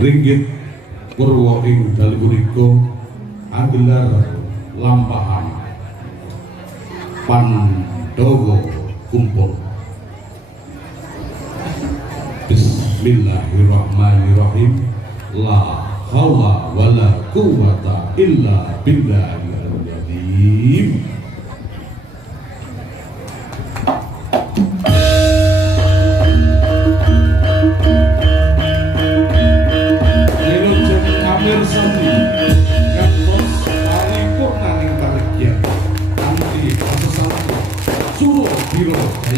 ringgit purwa ing dalu punika anggelar lampahan Pandawa kumpul. Bismillahirrahmanirrahim. La haula wala quwwata illa billahil azim.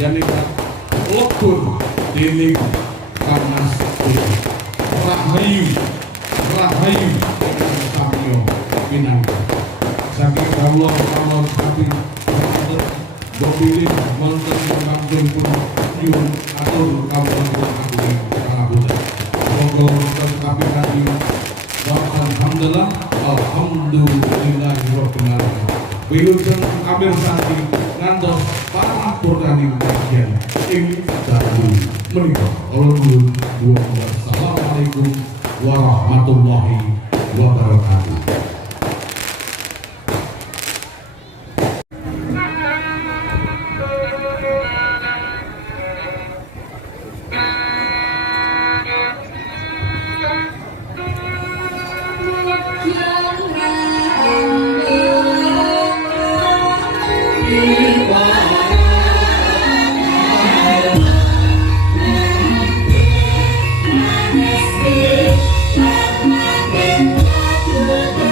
Yanika lebur dening Kamas Rahayu ingkang samya pinangga saking kawula kawula sapi bopilih wonten ingkang pun nyuwun atur kawula agung pangapunten monggo wonten kapitaning alhamdulillah alhamdulillahirabbil alamin wilujeng amirsani ngantos parapurnaning bagian ing dalu menika. Assalamualaikum warahmatullahi wabarakatuh. Good.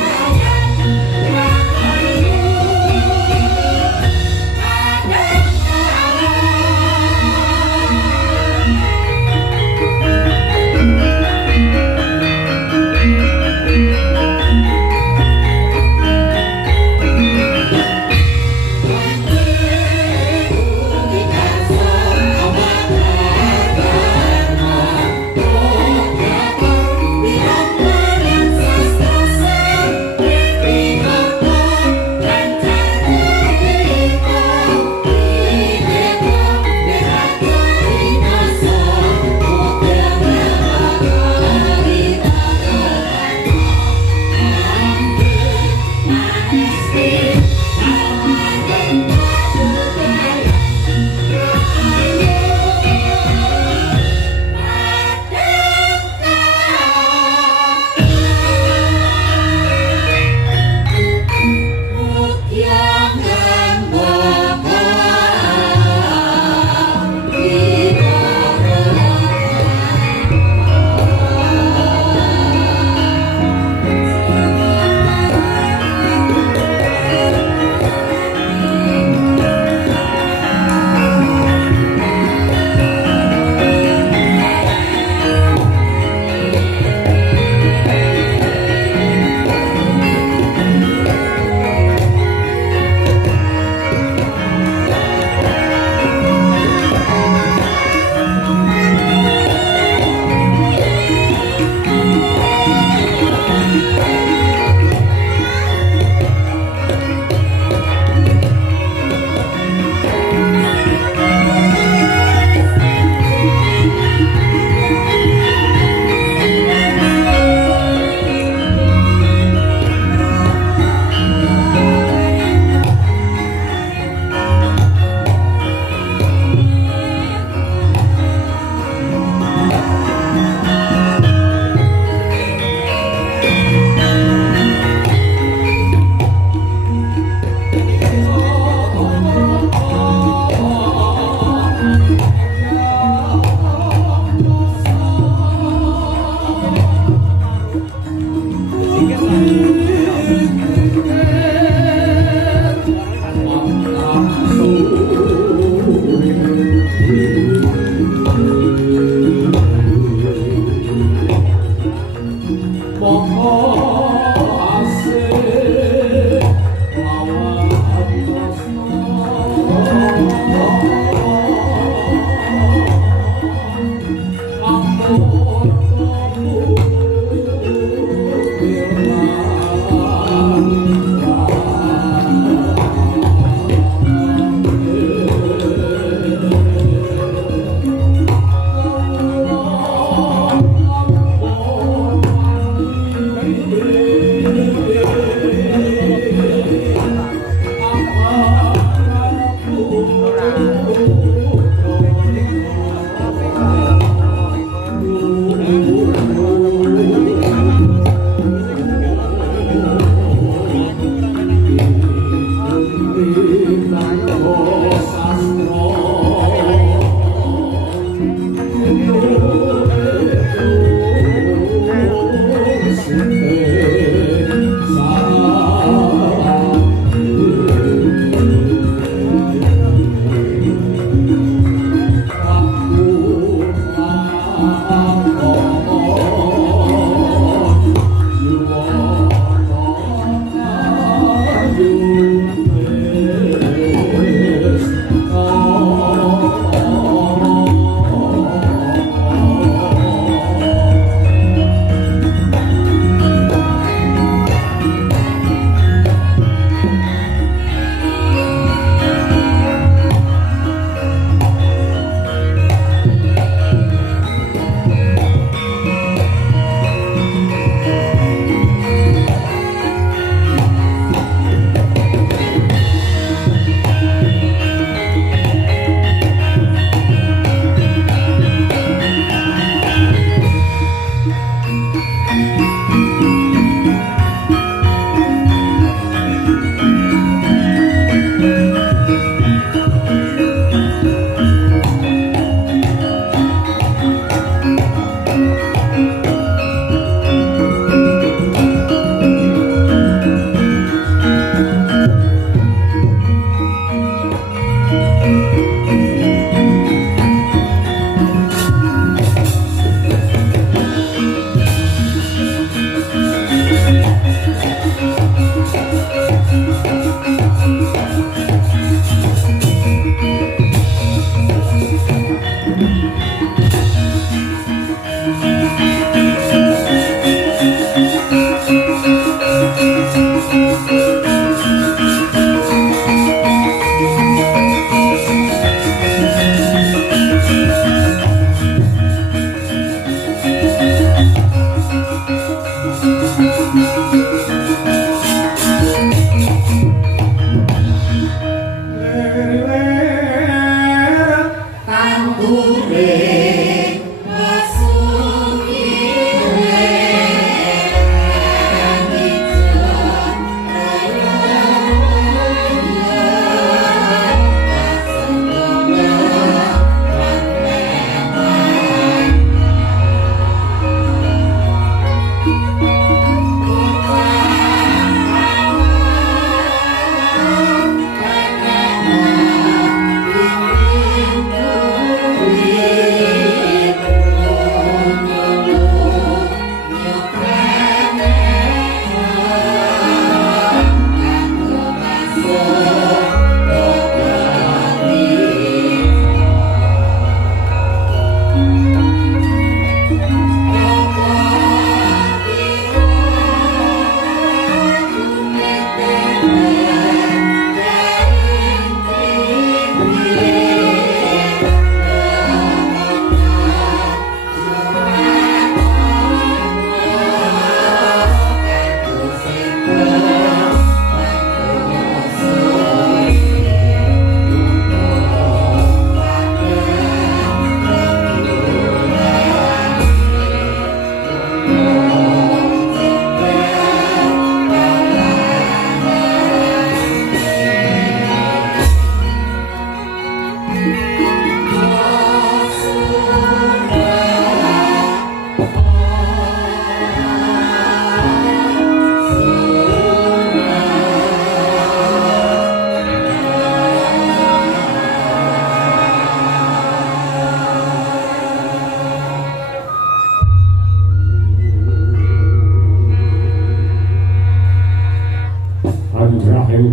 Anjrahen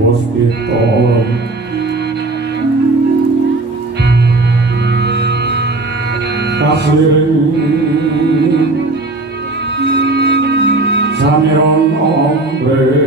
puspita kasliring samiron ombre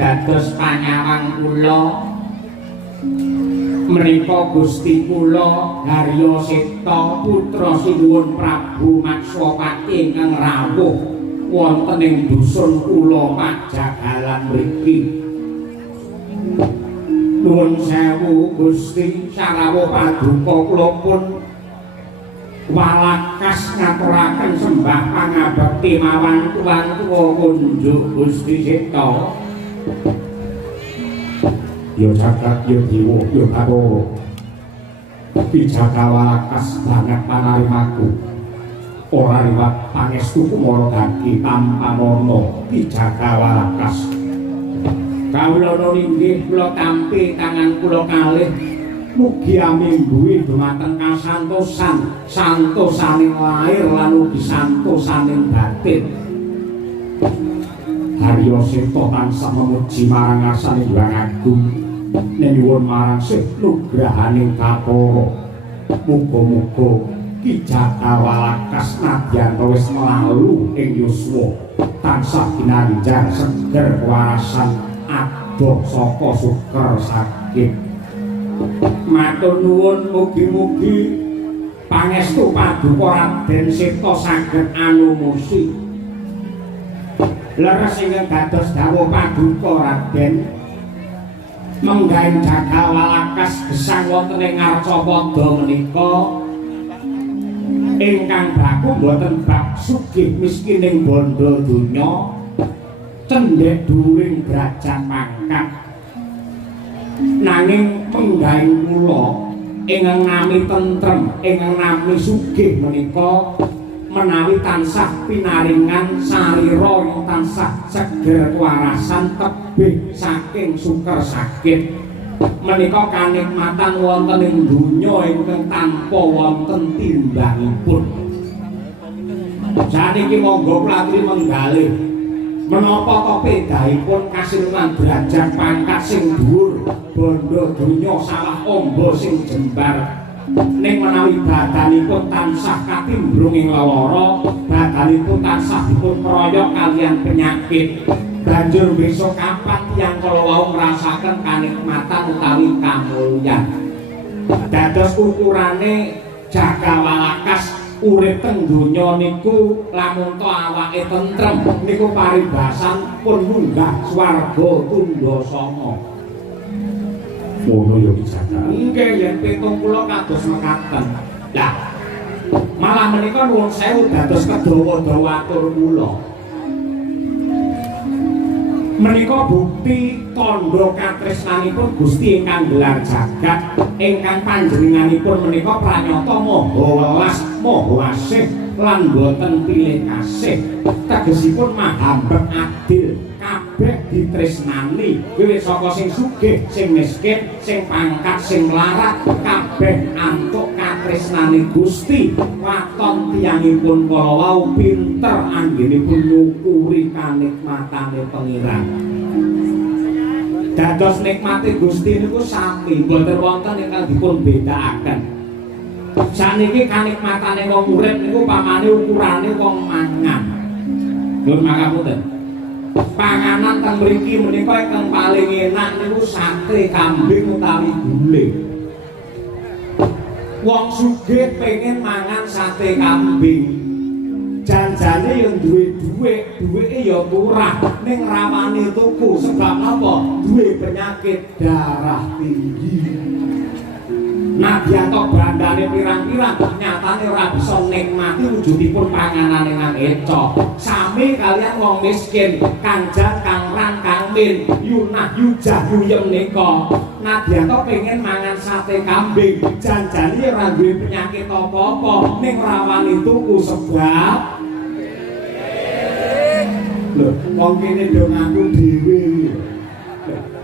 dados panyawang kula menika Gusti kula Harya Seta putra sinuwun Prabu Matswapati ingkang rawuh wonten ing dusun kula Pajagalan mriki. Nuwun sewu Gusti, sarawuh paduka kula pun walakas ngaturaken sembah pangabekti marang tuan tuwa kunjuk Gusti Seta. Ya jagat ya dewa ya Bathara, Pijaka walakas banget panarimaku. Ora liwat pangestu kumara dadi tanpa mono Pijaka walakas. Kawula ninggih kula tampi tangan kula kalih mugi amingguhi dumateng kasantosan, santosaning lair lan ugi santosaning batin. Harya Seta tansah memuji marang ngarsaning Hyang Agung, nyuwun marang sih nugrahaning kapara. Muga-muga Pijaka walakas nadyan wis mlalu ing yuswa tansah ginanjar seger warasan adoh saka suker sakit. Matur nuwun mugi-mugi pangestu paduka Raden Seta saged anumusi. Leres ingkang dados dawuh paduka Raden, menggaing jagal walakas gesang wonten ing Arcapada menika ingkang baku boten bab sugih miskining bondo donya, cendhek dhuwuring derajat pangkat, nanging menggaing kula ingkang nami tentrem, ingkang nami sugih menika menawi tansah pinaringan sarira yang tansah seger kewarasan tebih saking suker sakit menika kanikmatan wonten ing donya ingkang tanpa wonten timbangipun. Saniki monggo kula aturi menggalih menapa to pedahipun kasiluman derajat pangkat sing dhuwur bondo donya salah amba sing jembar. Ning menawi badanipun tansah katimbrung ing lara, badanipun tansah dipun kroyok kaliyan penyakit, banjur besok kapan tiyang kala wau ngrasaken kanikmatan utawi kamulyan. Dados ukurane jagal walakas urip teng donya niku lamun to awake tentrem niku paribasan pun munggah swarga tundha sanga. Mono yo Pijaka. Nggih yen 70 kados mekaten. Lah malah menika nuwun sewu dados kedawa-dawa atur kula. Menika bukti tandha katresnanipun Gusti ingkang gelar jagat, ingkang panjenenganipun menika pranyata maha welas, maha asih lan boten pilih kasih. Tegesipun mahambet adil, kabeh ditresnani, wiwit saka sing sugih, sing miskin, sing pangkat, sing mlarat, kabeh antuk katresnani Gusti. Waton tiyangipun kala wau pinter anggenipun nyukuri kanikmatane Pangeran. Dados nikmate Gusti niku sami, boten wonten ingkang dipun bedakaken. Saniki kanikmatane wong urip niku pamane ukurane wong mangan. Nuwun makapunten. Panganan teng mriki menika ingkang paling enak niku sate kambing utawi gulai. Wong sugih pengen mangan sate kambing. Janjane yang duwe dhuwit, duwike ya murah, ning rawane tuku sebab apa? Duwe penyakit darah tinggi. Nadyan tok bandane pirang-pirang, nyatane ora bisa nikmati wujudipun panganan ingkang eco. Sami kalian wong miskin, kanjat, kangran, kangmin, yunah, yujah, yuyem nika. Nadyan tok pengen mangan sate kambing, janjane ora duwe penyakit apa-apa, ning rawane tuku sebab lho, wong kene do ngaku dhewe.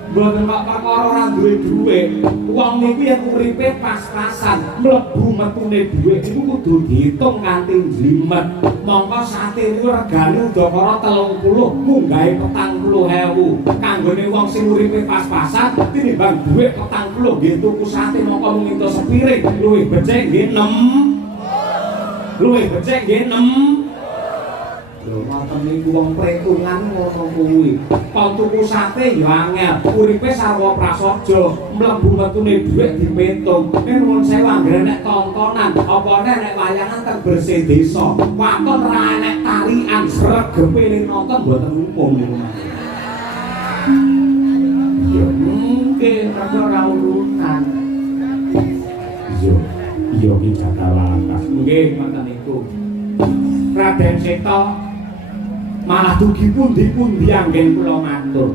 Mboten kok perkara ora duwe dhuwit. Wong niku yen uripe pas-pasan, mlebu metune dhuwit iku kudu diitung kanthi jlimet. Mongko sate niku regane udakara 30, munggahe 40.000. Kanggone wong sing uripe pas-pasan tinimbang dhuwit 40 nggih tuku sate mongko mung entuk sepiring, luwih becik nggih 6. Luwih becik nggih 6. Lho ngoten niku wong pretungan ngono kuwi. Kon tuku sate ya angel, uripe sarwa prasaja, mlebu metune dhuwit dipetung. Ning nuwun sewu anggere nek tontonan, apa nek wayangan teng bersih desa, waton ra enek tarian sregepe ning nonton mboten umum niku. Ya mungkin ora urutan. Iya ki Jagawalakas. Nggih ngoten niku. Raden Seta malah dugi pundi-pundi anggen kula matur.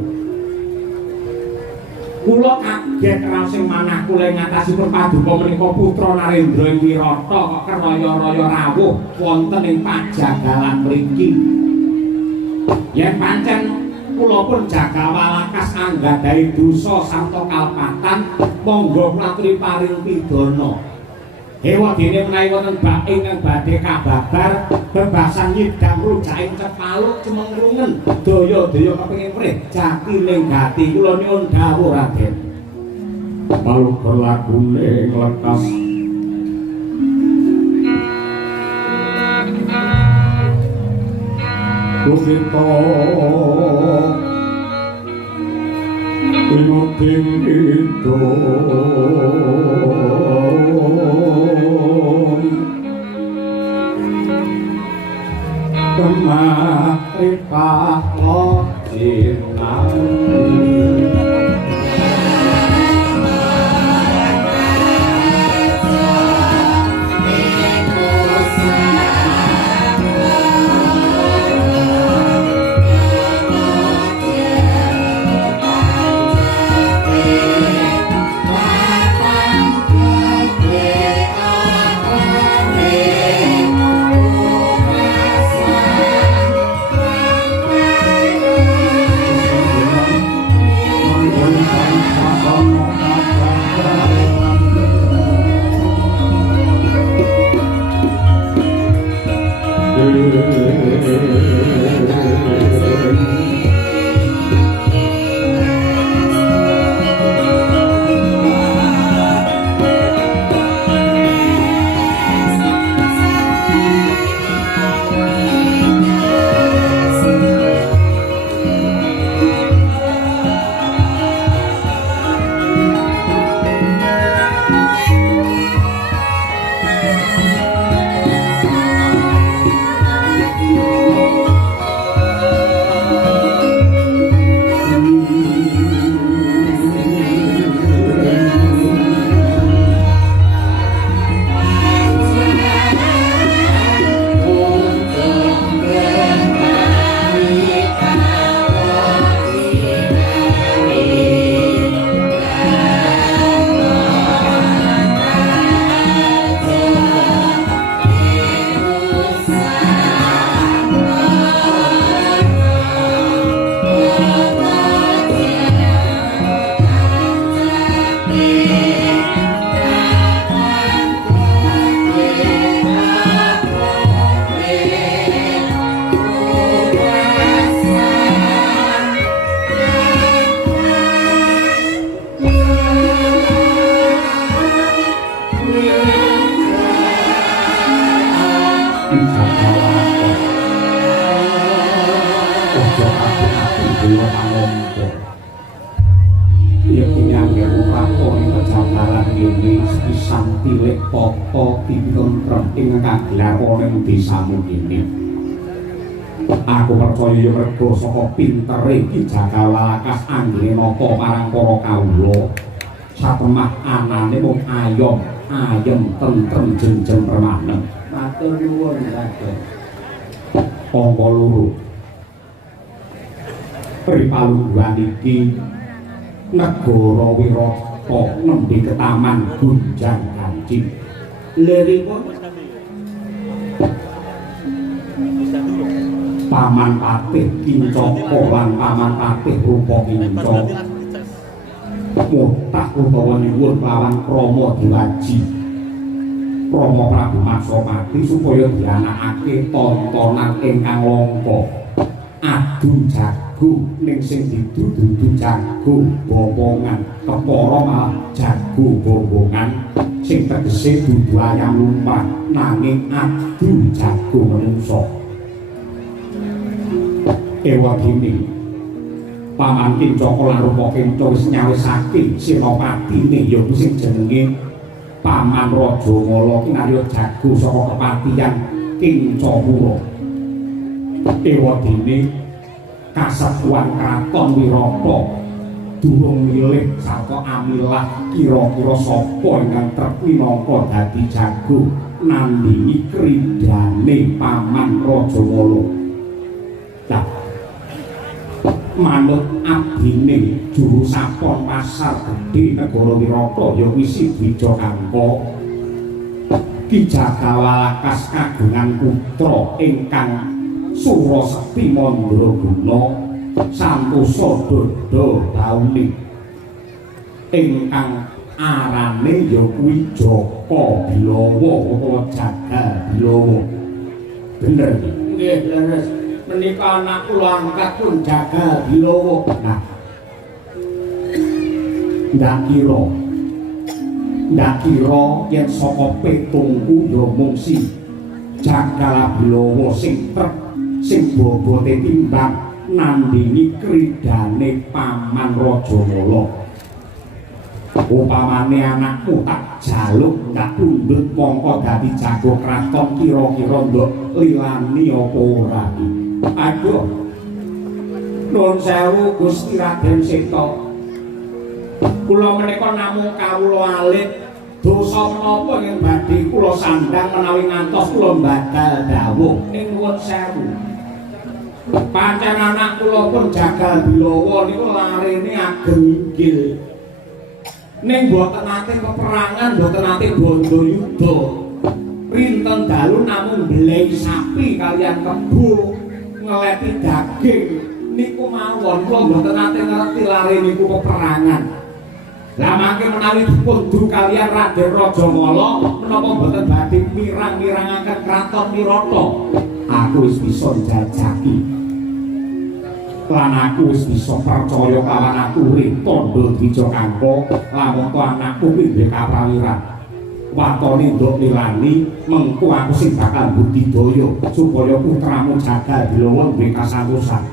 Kula kaget rasing manah kula ngatasipun paduka menika putra Narendra Wirata kok keraya-raya rawuh wonten ing Pajagalan mriki. Yen pancen kula pun Jagawalakas anggadhahi dosa sarta kalpatan, monggo kula paring pidana. Hewa dene menawi wonten bak ingkang badhe kababar bebasan nyidang rujaking Cepaluk cemengrungen daya-daya kepengin mrih jatining gati kula nyuwun dawuh Raden. Paluk berlagune nglekas Kusito Inuting itu Kemari pahlo jinang Aku percaya ya mergo saka pintere Ki Jagawalakas anggene nata parang para kawula satemah anane mung ayem tentrem jenjem permanen. Matur nuwun Raden. Angka loro. Pripalungguhan iki negara Wirata nembe ketaman gunjang kancing. Liripun Paman Patih Kincaka lan Paman Patih Rupa Kinca mutah utawa nyuwun lawan Rama Dewaji Rama Prabu Maksapati supaya dianakake tontonan ingkang langka adu jago ning sing didudu jago bombongan kepara malah jago bombongan sing tegese dudu ayam lumrah nanging adu jago menungso. Ewadini Paman Kincaka lan Rupa Kinca wis nyawisake senopatine ya sing jenenge Paman Raja Mala kinarya jago saka kepatihan Kincapura. Ewadini kasepuhan kraton Wirata durung milih saka amilah kira-kira sapa ingkang trep minangka dadi jago nandingi kridane Paman Raja Mala. Lah manut abdine juru sapon pasar gedhe negara Wirata ya wisi Dwija Kampa Ki Jagawalakas kagungan putra ingkang Surasekti Mandraguna Santosa Dada Dauni ingkang arane ya kuwi Jaka Bilawa utawa Jaga Bilawa. Bener nggih leres menika anak kula angkat pun Jaga Bilawa. Nah ndak kira yen saka petungku ya mung si Jaga Bilawa sing trep sing bobote timbang nandingi kridane Paman Raja Mala. Upamane anakmu tak jaluk ndak tunduk mongko dadi jago kraton kira-kira nduk lilani apa ora. Aduh nuwun sewu Gusti Raden Seta, kula menika namung kawula alit dosa menapa ing badhe kula sandhang menawi ngantos kula badal dawuh ing nuwun sewu. Pancen anak kula pun Jaga Bilawa niku larene ageng inggil. Ning mboten nate peperangan, mboten nate bandha yuda. Rinten dalu namung mbelei sapi kalian kebo ngeleti daging niku mawon kula mboten nate ngerti lare niku peperangan. Lah mangke menawi dipundhu kalian Raden Raja Mala menapa mboten badhe mirang-mirangaken kraton Wirata. Aku wis bisa njajaki lan aku wis bisa percaya kawan aku urip tandha Dwija Kampa lamun to anakku kuwi kaprawiran watone nduk nilani mengko aku sing bakal budidaya supaya putramu Jaga Bilawa duwe kasantosan.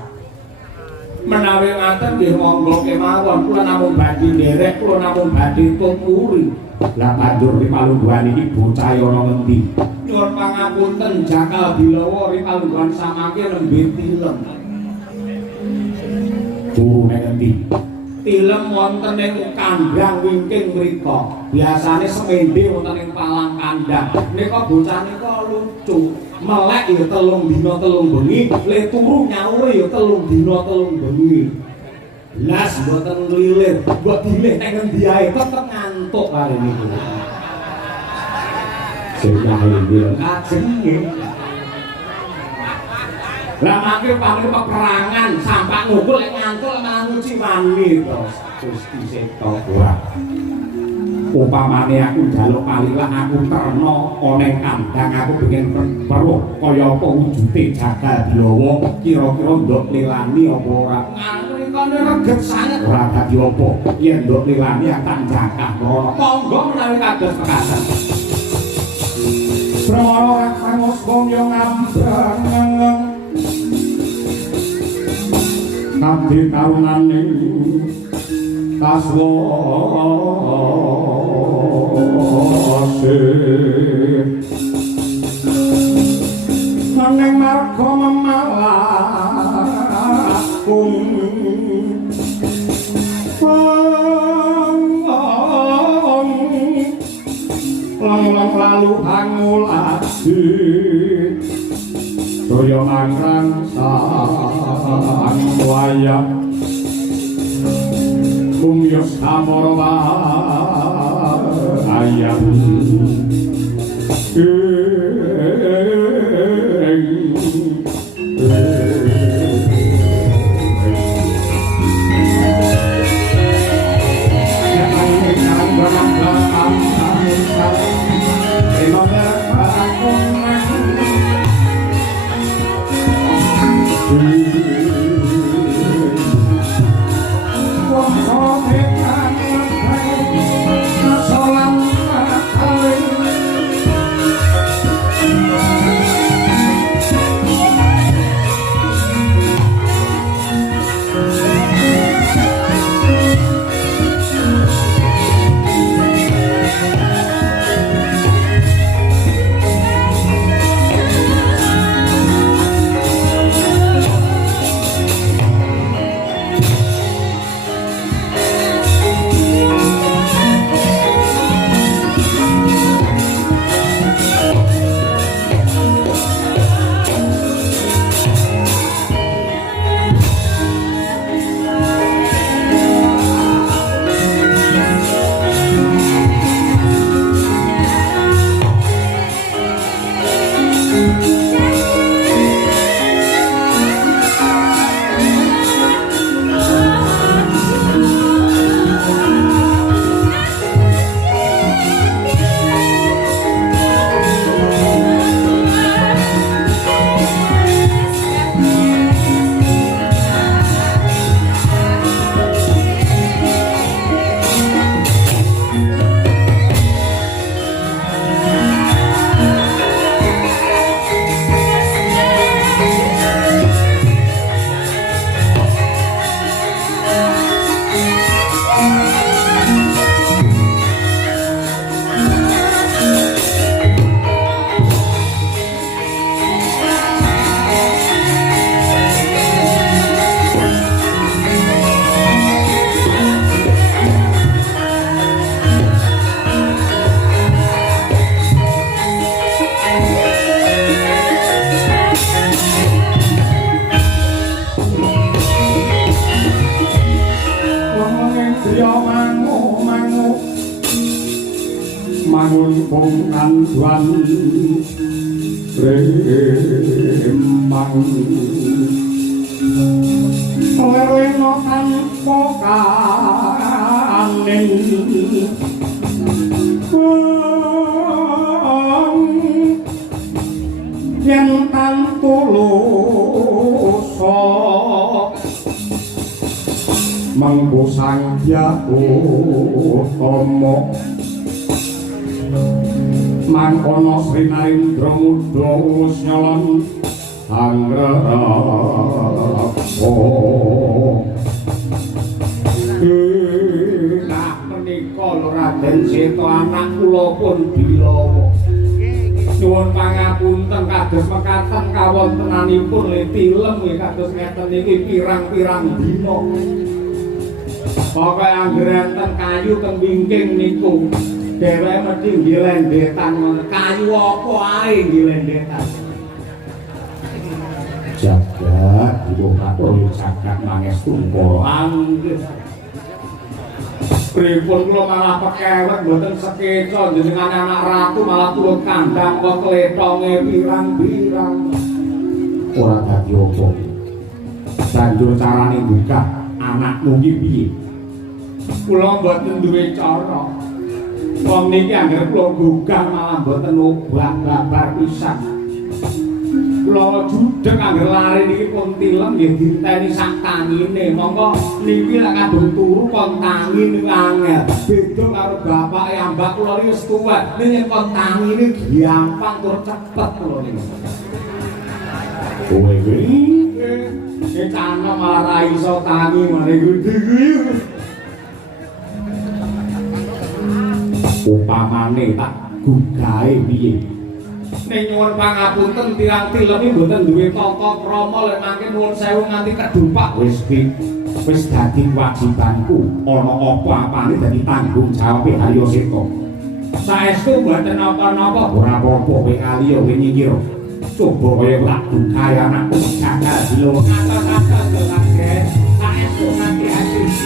Menawi ngaten nggih monggo kemawon kula namung badhe nderek kula namung badhe tumuri. Lah banjur ripalungguhan iki bocah ana ngendi? Nyuwun pangapunten Jaga Bilawa ripalungguhan samangke nembe tilem. Turu nek endi? Tilem wonten ing kandhang wingking mrika. Biasane semende wonten ing palang kandhang. Nika bocah nika lucu. Melek ya 3 dina 3 bengi, le turu nyaure ya 3 dina 3 bengi. Blas mboten nglilir, mbok dilih nek endi ae tetep ngantuk kare niku. Sing nggih ajeng. Lah mangke pamane peperangan sampak ngukul lek ngantuk malah nguci wani to Gusti Seta ora. Upamane aku njaluk palilah aku terna ana ing kandhang aku pengen weruh kaya apa wujute Jaga Bilawa kira-kira nduk lilani apa ora. Ngrikane reget sanget ora dadi apa yen nduk lilani tak jakah rono. Monggo menawi kados mekaten. Pramana raksasa gomyo ngambang kabeh kawunane kaswase nang marga memalakum lang lalu hangulasi Toyo mangrang sang wayang Kumyos amorwa ayam Solam griya mangu mangun pungkan duan remang leweno tanpa kaning yen tantulusa mengkusang yaku tomo mangkono Sri Narendra Muda nyolon anggrapo nah menika Raden Seta anak kula pun bilawa nyuwun pangapunten kados mekaten kawontenanipun le tilem nggih kados ngeten iki pirang-pirang dina pokoke anggere enten kayu teng wingking niku dheweke mesti ngilendetan kayu apa ae ngilendetan jagat ibu katon jagat mangestu para anggih pripun kula malah pekewet mboten sekeca jenengan anak ratu malah turun kandang kok kletonge pirang-pirang ora dadi apa banjur carane buka anakmu iki piye kula mboten duwe cara wong niki anggere kula gugah malah mboten obah babar pisan kula judeg anggere lare niki pun tilem nggih diteni sak tangine monggo niki lek kadung turu kon tangi niku angel beda karo bapake ambak kula niki wis tuwek ning kon tangine gampang tur cepet kula niki kowe iki cana malah ra iso tangi mare gede kuwi upamane tak gugahe piye ning nyuwun pangapunten tirang tilemi mboten duwe tata krama lek mangke nuwun sewu nganti kedupak wis dadi wajibanku ana apa-apane dadi tanggung jawabe Harya Seta saestu mboten napa-napa ora apa-apa kowe kaliya kowe nyingkir coba kaya tak gugahe anakku jagal dilo kata-kata lagi saestu nganti asis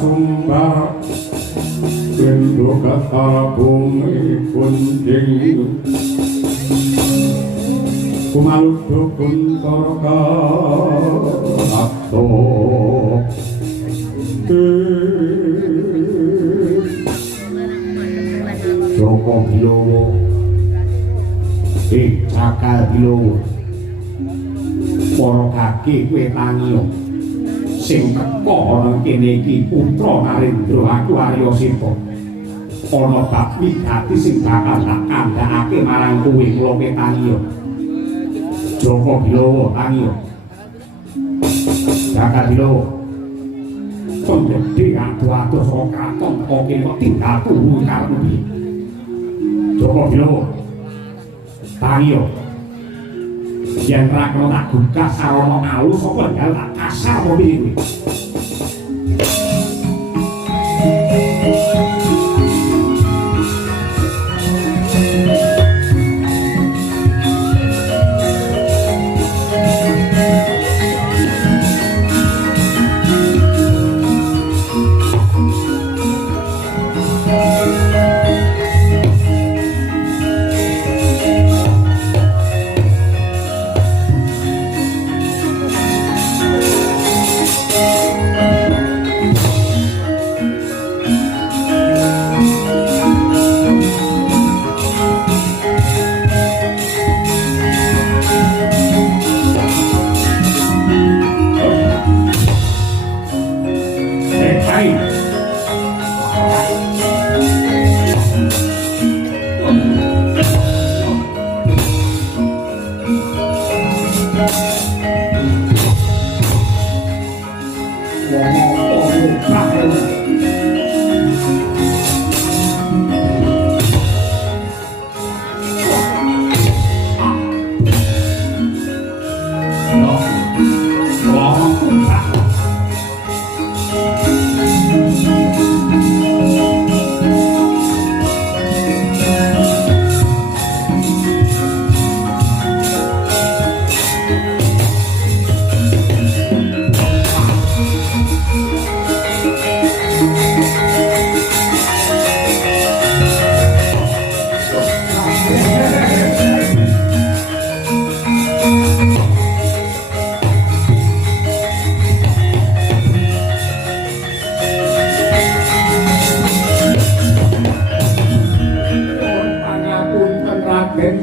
sumbar kendo kata bumi kunjing kumalut dukun korka atau Joko Bilowo Cakal Bilowo para kaki kowe tangiyo sing teka ana kene iki putra Narendra aku Arya Seta ana bab wigati sing bakal tak kandhakake marang kowe kula petani Joko Bilowo tangiyo Jaka Bilowo condhek atu-atu saka kraton kok kene kok tinggal turu karo piye Joko Bilowo tangiyo yen ra kena tak gugah sarana alus apa ndal tak kasar apa piye kuwi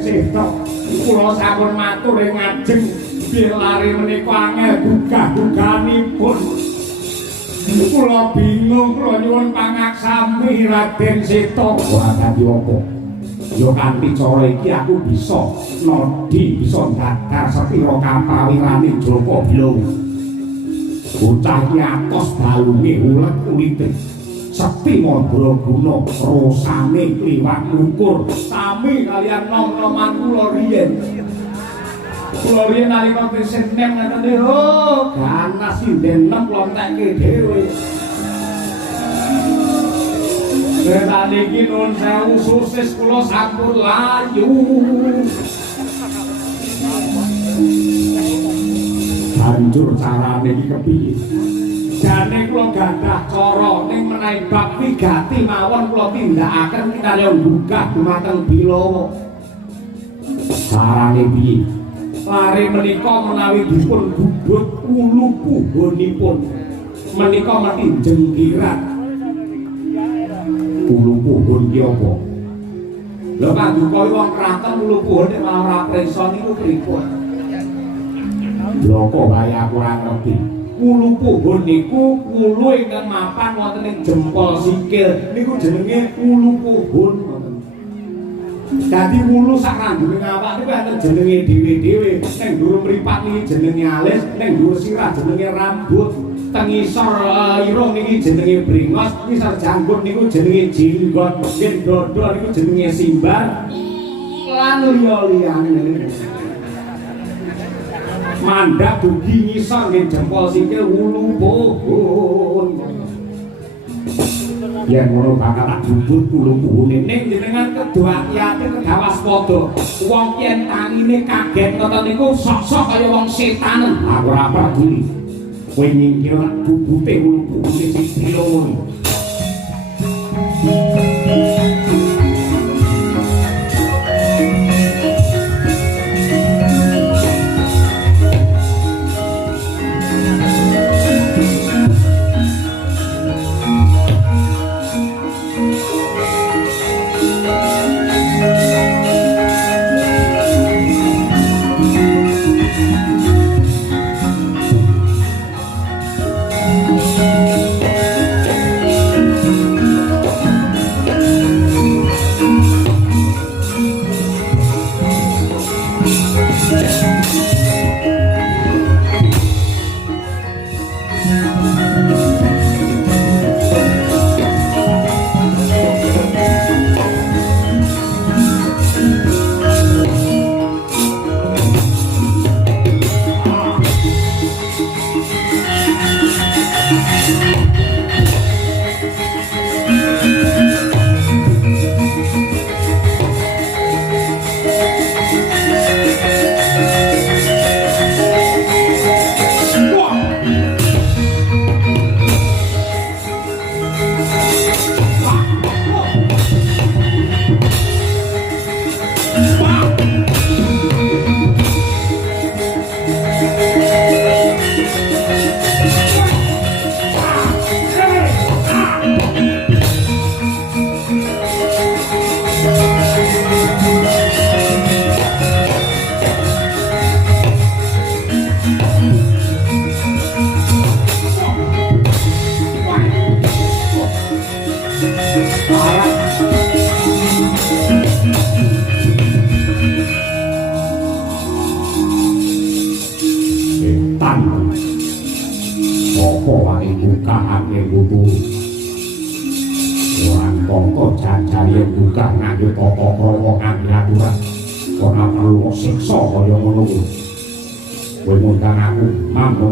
Seto kula sampun matur ing ngajeng bilih lari menika angel gugah-gugahanipun kula bingung kula nyuwun pangaksami Raden Seto wah dadi apa ya kanthi cara iki aku bisa nodi bisa dadar sepira kaprawirane Joko Bilung bocah iki atos balunge ulet kulite Sekti Mandra Guna rosane kliwat lukur sami kalian nom-noman kula riyen. Kula riyen nalika tesih nem ngene oh ganas sinden nem lontekke dhewe. Kereta niki nun sewu sosis kula sampun layu. Banjur carane iki kepiye? Jane kula gadah cara ning menawi bab wigati mawon kula tindakaken kaliyan buka dumateng Bilawa. Carane piye? Lare menika menawi dipun budhut ulu puhunipun menika mesti jengkirat. Ulu puhun ki apa? Lha paduka wong kraton ulu puhun nek ora prisa niku pripun? Lha kok wae aku ora ngerti. Ulu puhun niku ulu ingkang mapan wonten ing jempol sikil niku jenenge ulu puhun ngoten. Dadi ulu sak rambune awak niku enten jenenge dhewe-dhewe. Ning dhuwur mripat niki jenenge alis, ning dhuwur sirah jenenge rambut. Teng isor irung niki jenenge bringos, isor janggut niku jenenge jinggot, nggih dodol niku jenenge simbar. Lan liya-liyane. Mandak dugi ngisor nggih jempol sikil ulu puhun. Yen ngono bakal tak jubut ulu puhune ning jenengan kedua ati kegawas padha. Wong yen tangine kaget ngoten niku sok-sok kaya wong setan. Aku ora peduli. Kowe nyingkir bubute ulu puhune sing Bilawa.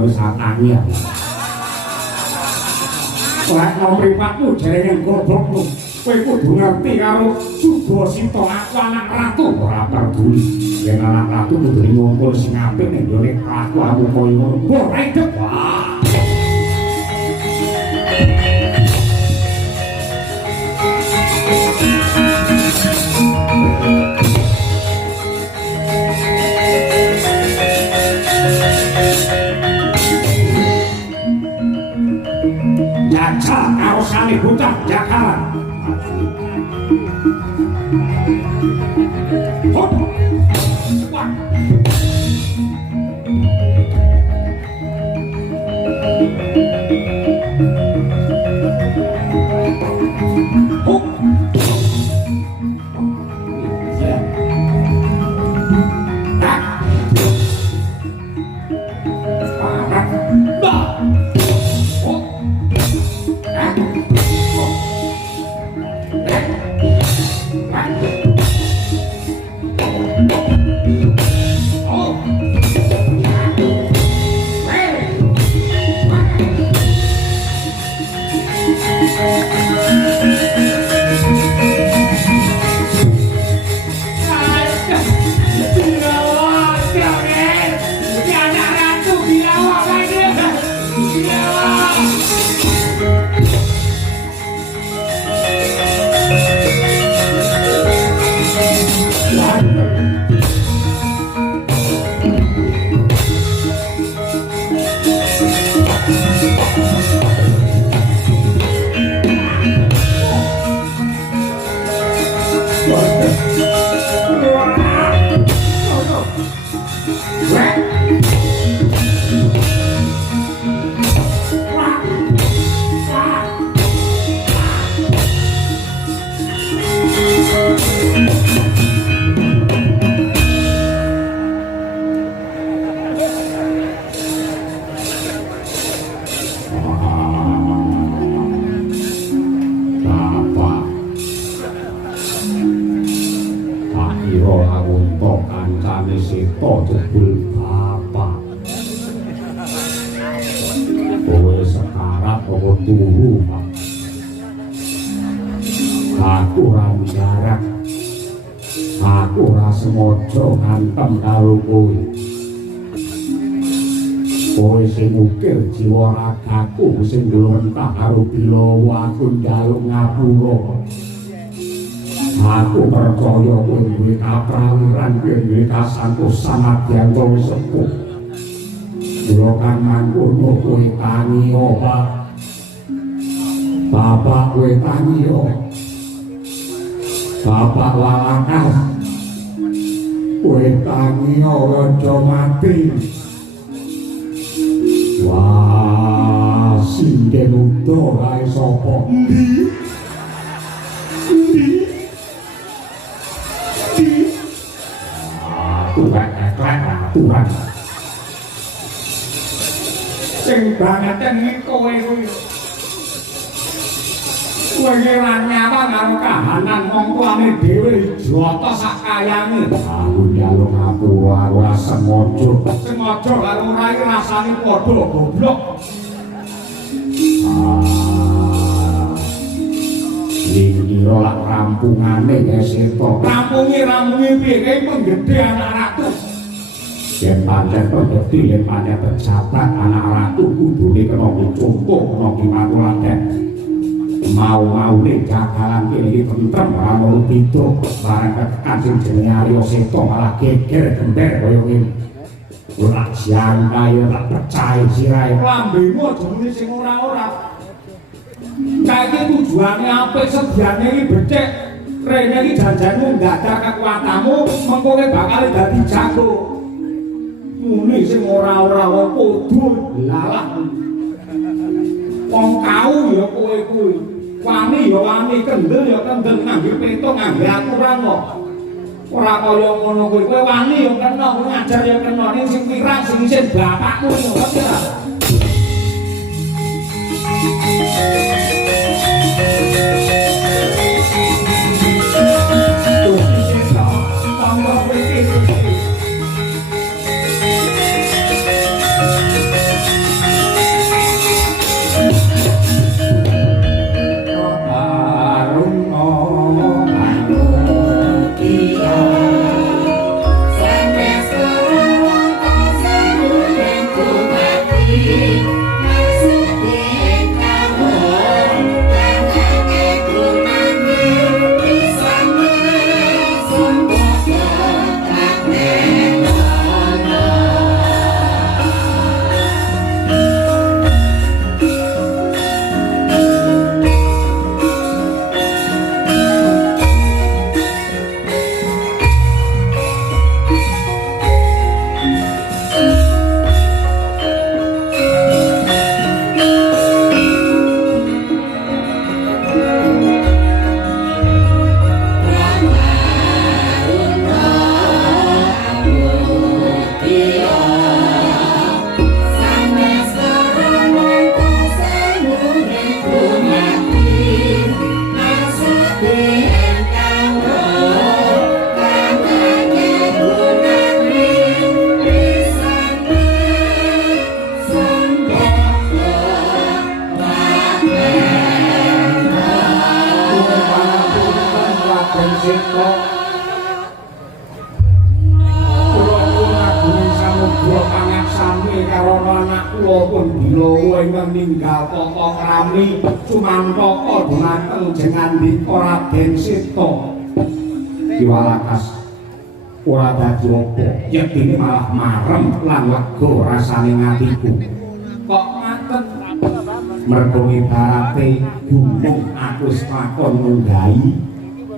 Satania. Lek nomripatmu jenenge goblokmu. Kowe kudu ngerti karo Subasita aku anak ratu ora peduli. Yen anak ratu kudu ngumpul sing apik ning nggone aku koyo ngono. Boredep. Jajal karo sane bocah jakaran. Hop. Aku ora jarak, aku ora sengaja ngantem karo kowe. Kowe sing ukir jiwa ragaku sing glentah karo bilawa aku njaluk ngapura. Aku percaya kowe duwe kaprawiran, kowe duwe kasanto samadyan kowe sepuh. Kula kan mangkono kowe tangi obat. Bapak kowe tangi obat. Bapak Walakas kowe tangi aja mati. Wah, sinden udo kae sapa? Endi? Tuhan eklek Tuhan. Sing banget iki kowe kuwi. Kowe ora nyawang karo kahanan mong tuane dhewe jota sak kayane. Aku njaluk ngapura ora sengaja. Sengaja karo ora iki rasane padha goblok. Iki ora rampungane Seto. Rampungi piye kae penggede anak ratu. Yen pancen pedheti yen pancen tercatat anak ratu kudune kena dicontoh kena dimatulanten. Mau-maune jagalan kene tentrem ora ono pito bareng ketekan sing jenenge Arya Seta malah geger gender kaya ngene. Ora siang kaya tak percaya sirahe lambemu aja muni sing ora-ora. Kae tujuane apik sediane iki becik. Rene iki janjanmu nggadah kekuatanmu mengko kowe bakal dadi jago. Muni sing ora-ora wae kudu lalah. Wong kau ya kowe kuwi. Wani ya wani, kendel ya kendel, ngambil peto, ngambil aturan kok. Ora kaya ngono kuwi, kowe wani ya kena, kowe ngajar ya kena, ning sing pirang sing isin bapakmu ngerti ora? Maksudnya kamu Raden Sita kula ngagumi samudra pangaksami karo anak kula pun Bilawa ingkang ninggal tata krami sumantaka dhumateng jengandika Raden Sita Kiwalakas ora dadi apa yektine malah marem lan lega rasane ngatiku kok ngaten mergo ibarate gunung aku wis lakon nggahi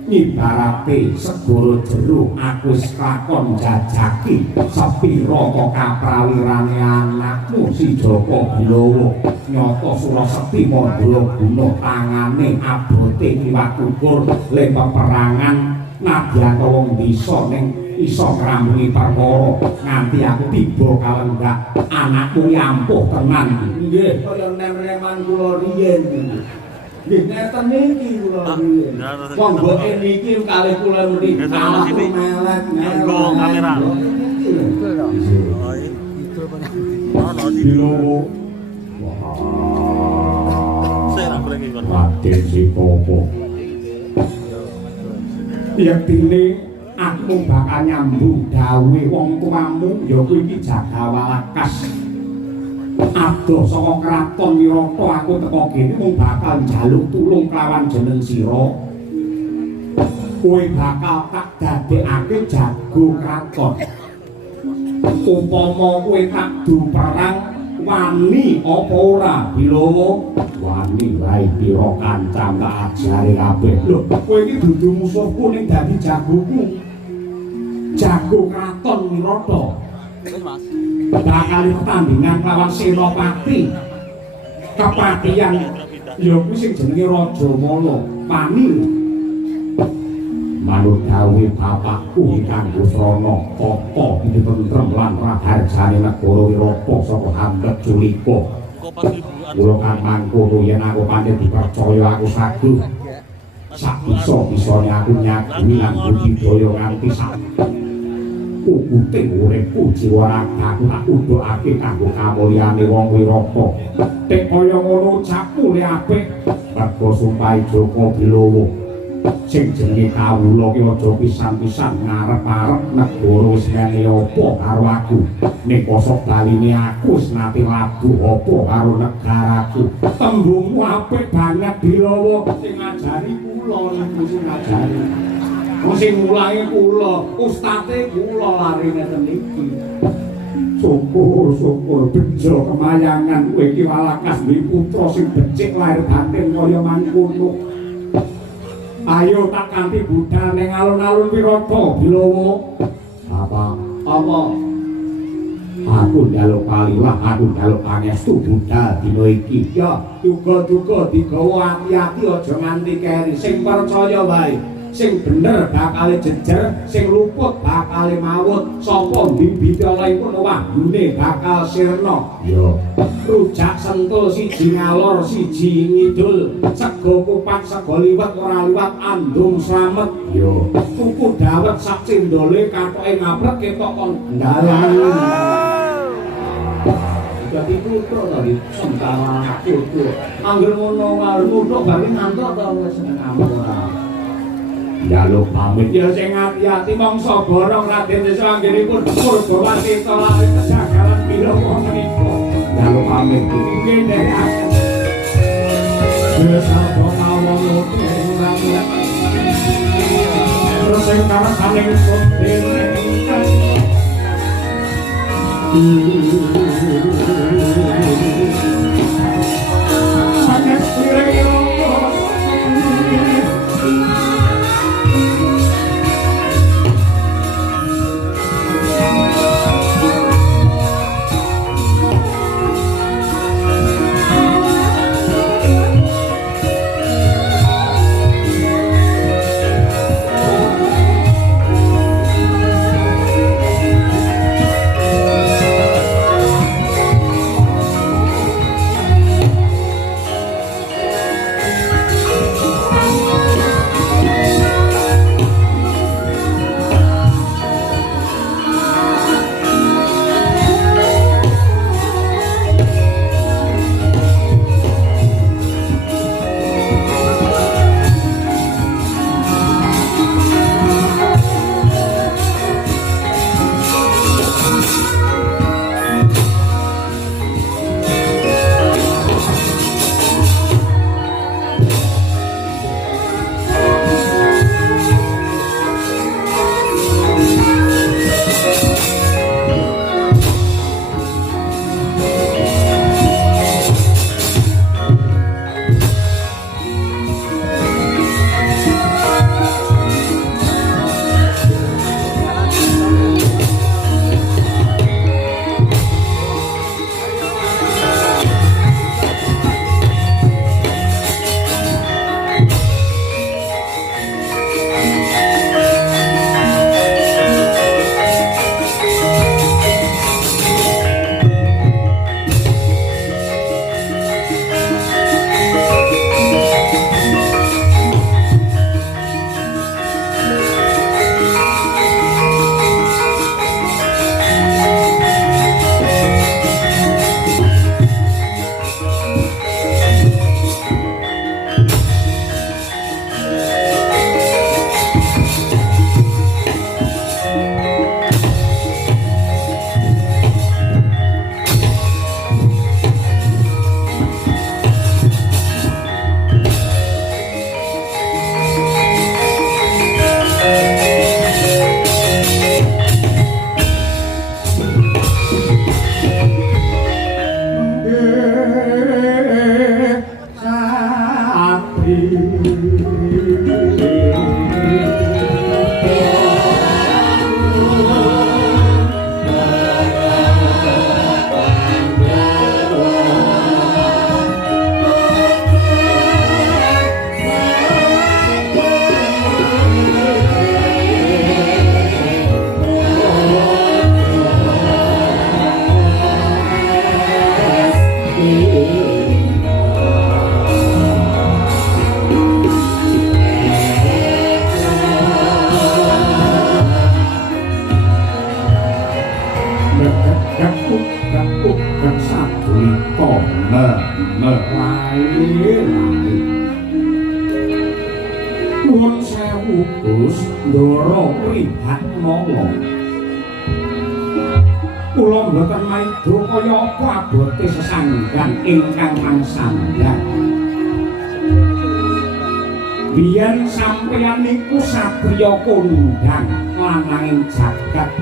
ibarate segara jero aku wis lakon jajaki sepira to kaprawirane anakmu si Jaka Bilawa nyata Surasekti Mandala guna tangane abote liwat ukur le peperangan nadyan wong bisa ning iso ngrampungi perkara nganti aku tiba kalenggak anakku ampuh tenan nggih kaya nem-neman kula riyen nggih ngeten niki kula riyen monggo niki kalih kula mriki melek kamera Bilawa saya nak lagi kon Raden Sita yektine aku bakal nyambung gawe wong tuamu ya kuwi iki Jagawalakas adoh saka kraton Wirata aku teko kene mung bakal njaluk tulung kelawan jeneng sira kowe bakal tak dadekake jago kraton upama kowe tak du perang wani apa ora Bilawa wani wae pira kancam tak ajari kabeh lho kowe iki dudu musuhku ning dadi jagoku jago kraton Wirata bakal pertandingan lawan Senopati kepatihan ya kuwi sing jenenge Raja Mala wani manut gawe bapakku kanggo srana tata tentrem lan raharjane negara Wirata saka handhek Julika kula kang mangkono yen aku pancen dipercaya aku sagu sak bisa-bisane aku nyagumi lan budidaya nganti sak kukuting uripku jiwa ragaku tak udhokake kanggo kamulyane wong Wirata tek kaya ngono ucapku le apik mergo sumpahe Jaka Bilawa sing jenenge kawula ki aja pisan-pisan ngarep-arep negara wis ngene apa karo aku ning kosok baline aku wis nate labuh apa karo negaraku tembungmu apik banget Bilawa sing ngajari kula niku sing ngajari sing mulai kula ustate kula lari ngeten iki syukur bejo kemayangan kowe iki Walakas duwe putra sing becik lahir batin kaya mangkono ayo tak kanthi budal ning alun-alun Wirata Bilawa apa aku njaluk kaliwah aku njaluk pangestu budal dina iki ya duga-duga digawa ati-ati aja nganti keri sing percaya wae sing bener bakal jejer sing luput bakal mawut sapa mbibite oleh kono wahdune bakal sirna ya rujak sentul siji ngalor siji ngidul sego kupat sego liwat ora liwat andung slamet ya tuku dawet sak cendole katoke ngabrek ketok kon ndalan jadi putra tadi sentara putra angger ngono wae putra bali ngantuk ta wis seneng ora njaluk pamit ya sing ati-ati mangsa borong Raden Desa anggenipun Purbawati tolak kejagalan Bilawa menika njaluk pamit iki ndherekaken desa pamawon utung terus sing karasane sotir sanes pireo Gus Ndara Prihatmala. Kula mboten maido kaya apa abote sesanggan ingkang mangsanggan. Biyen sampeyan niku satriya kondhang lananging jagat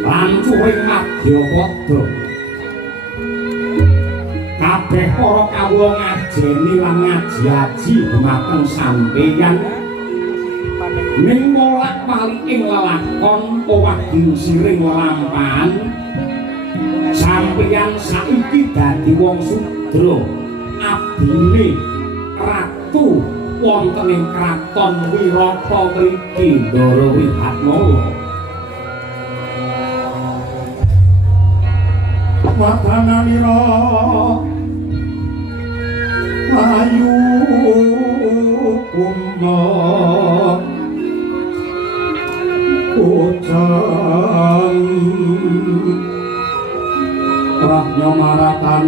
lan cuwing Madyapada. Kabeh para kawula ngajeni lan ngaji-aji dhumateng sampeyan ning molak-malik ing lelakon owah siring lampahan sampeyan saiki dadi wong sudra abdine ratu wonten ing kraton Wirata mriki Ndara Prihatmala. Watananira ayu kumba ucang rahnya maratan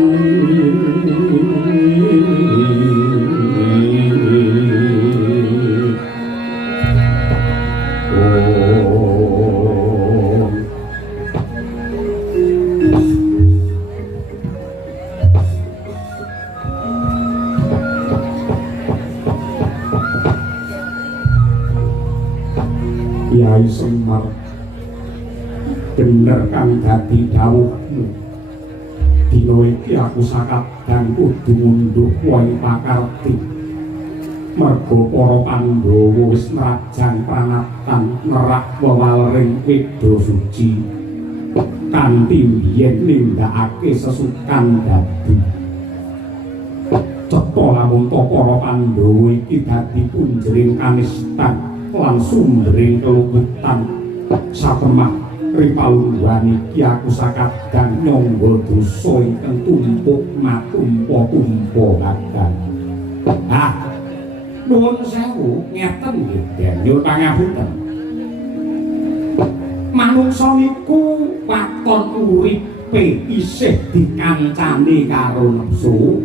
Kyai Semar bener kang dadi dawuhmu. Dina iki aku sakadang kudu ngunduh wong pakarti. Merga para Pandhawa wis nrajang pranatan nerak wewalring Weda Suci kanthi biyen nindakake sesukan dadi. Cetha lamun para Pandhawa iki dadi punjering kanistan lan sumbering keluputan satemah ripalungguhan iki aku sakadang nyangga dosa ingkang tumpuk matumpa-tumpa kadang. Nuwun sewu ngeten nggih nyuwun pangapunten. Manungsa niku waton uripe isih dikancani karo nepsu.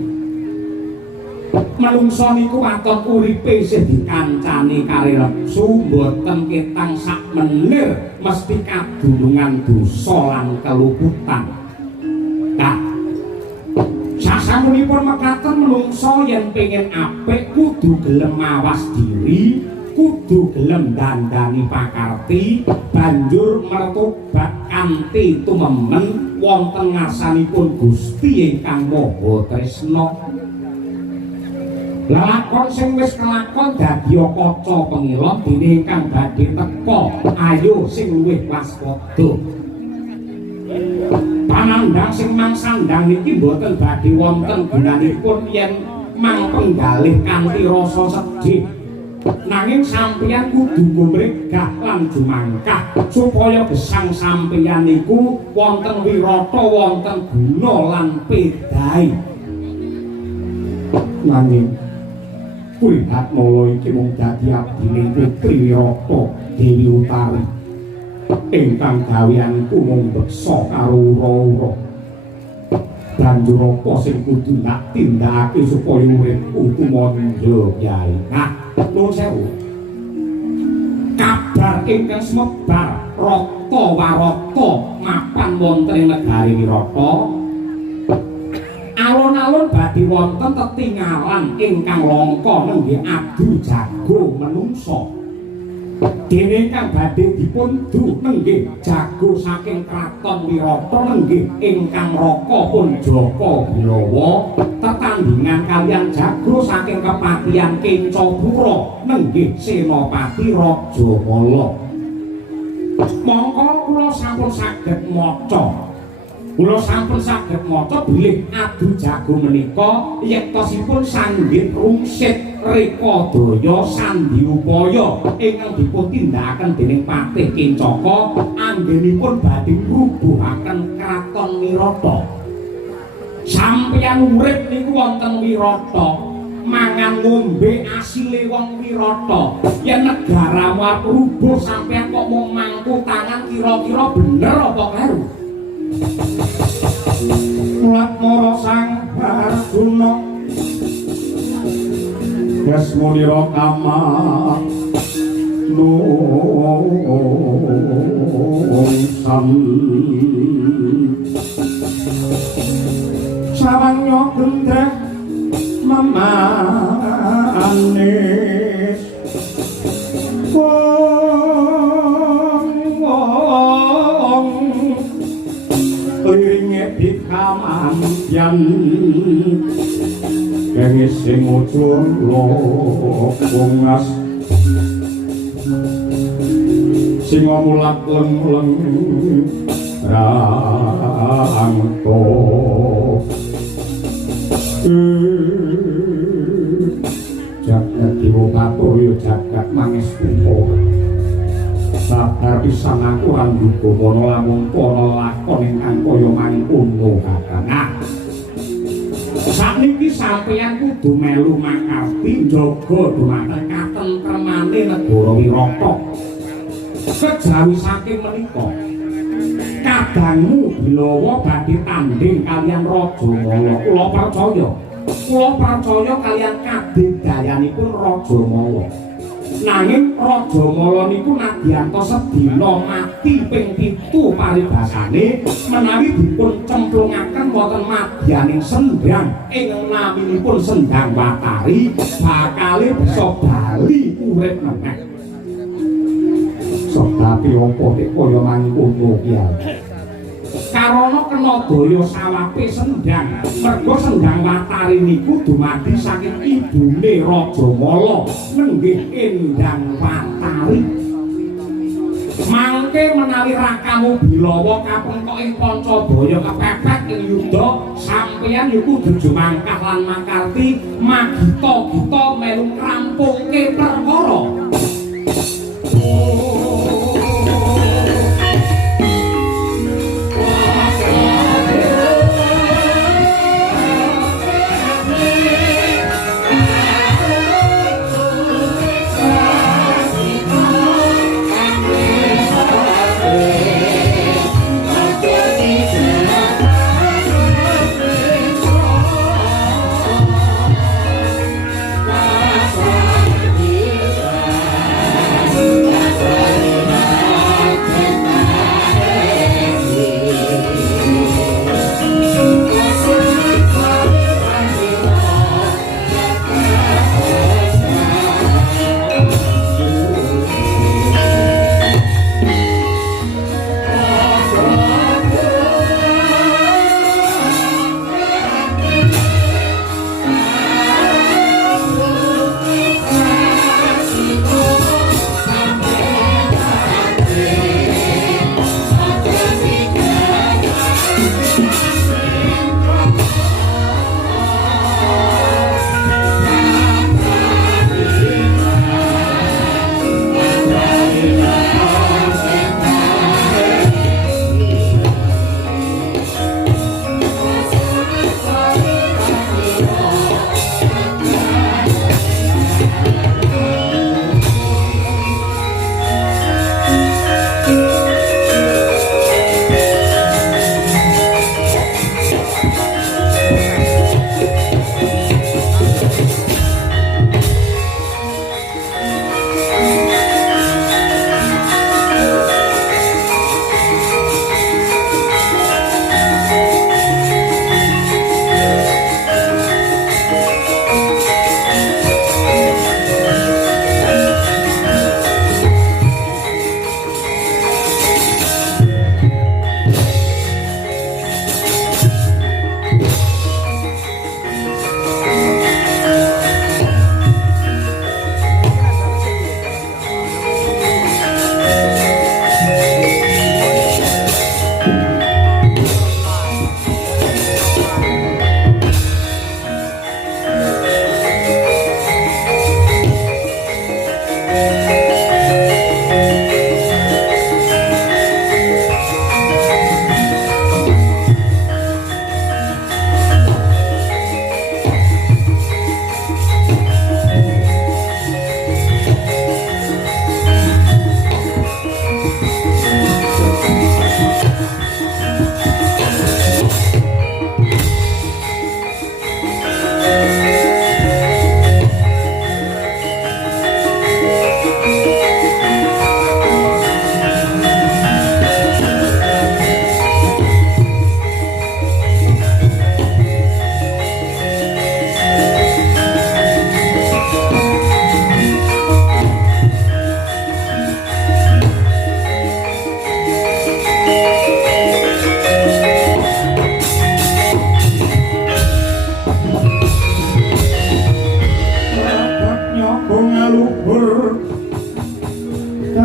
Manungsa niku waton uripe isih dikancani karo nepsu mboten ketang sak menir mesti kadunungan dosa lan keluputan. Sasamunipun mekaten menungsa yen pengin apik kudu gelem mawas diri, kudu gelem dandani pakarti, banjur mertobat kanthi tumemen wonten ngarsanipun Gusti ingkang Maha Tresna. Lakon sing wis kelakon dadi kaca pengilon dene ingkang badhe teka ayo sing luwih waspada. Panandang sing mangsandang niki mboten badhe wonten gunanipun yen mangpenggalih kanthi rasa sedih. Nanging sampeyan kudu gumregah lan jumangkah supaya gesang sampeyan niku wonten wirata, wonten guna lan pedahi. Nanging Prihatmala iki mung dadi abdine Putri Wirata Dewi Utari ingkang gaweanku mung beksa karo ura-ura. Banjur apa sing kudu tak tindakake supaya uripku tumandha Kyai? Nuwun sewu. Kabar ingkang semebar rata warata mapan wonten ing negari Wirata. Alon-alon badhe wonten tetingalan ingkang langka nenggih adu jago manungsa. Dene ingkang badhe dipundu nenggih jago saking kraton Wirata nenggih ingkang Raka pun Jaka Bilawa tetandhingan kaliyan jago saking kepatihan Kencapura nenggih Senapati Rajamala. Mongko kula sampun saged maca. Kula sampun saged maca bilih adu jago menika yektosipun sanggit rungsit reka daya sandi upaya ingkang dipuntindakaken dening Patih Kencaka anggenipun badhe ngrubuhaken kraton Wirata. Sampeyan urip niku wonten Wirata, mangan ngombe asile wong Wirata. Yen negaramu rubuh sampeyan kok mung mangku tangan kira-kira bener apa kleru? Latmara sang Arjuna Gasmunira kama nungsan sawanyo gendreh memanis wong liringe dikamampian kenge sing ujung lokungas sing mulat leng-leng rangto jagat dewa patoyo jagat mangis kumo sabar pisan aku randuga mono lamun para lakon ingkang kaya mangkono kakang sakniki sampeyan kudu melu makarti njaga dhumateng katentremane negara Wirata kejawi saking menika kadangmu Bilawa badhe tanding kalian Raja Mala kula percaya kalian kadedayanipun Raja Mala nanging Raja Mala niku nadyanto sedina mati ping 7 paribasane menawi dipun cemplungaken wonten madyaning sendang ing naminipun Sendang Watari bakale bisa bali urip meneh sebab apa nek kaya mangkono ya karana kena daya sawape sendang mergo Sendang Watari niku dumadi saking ibune Raja Mala nenggih Endang Watari mangke menawi rakamu Bilawa kapengkok ing Pancadaya kepepet ing yuda sampeyan iku kudu mangkat lan makarti magita-gita melu ngrampungke perkara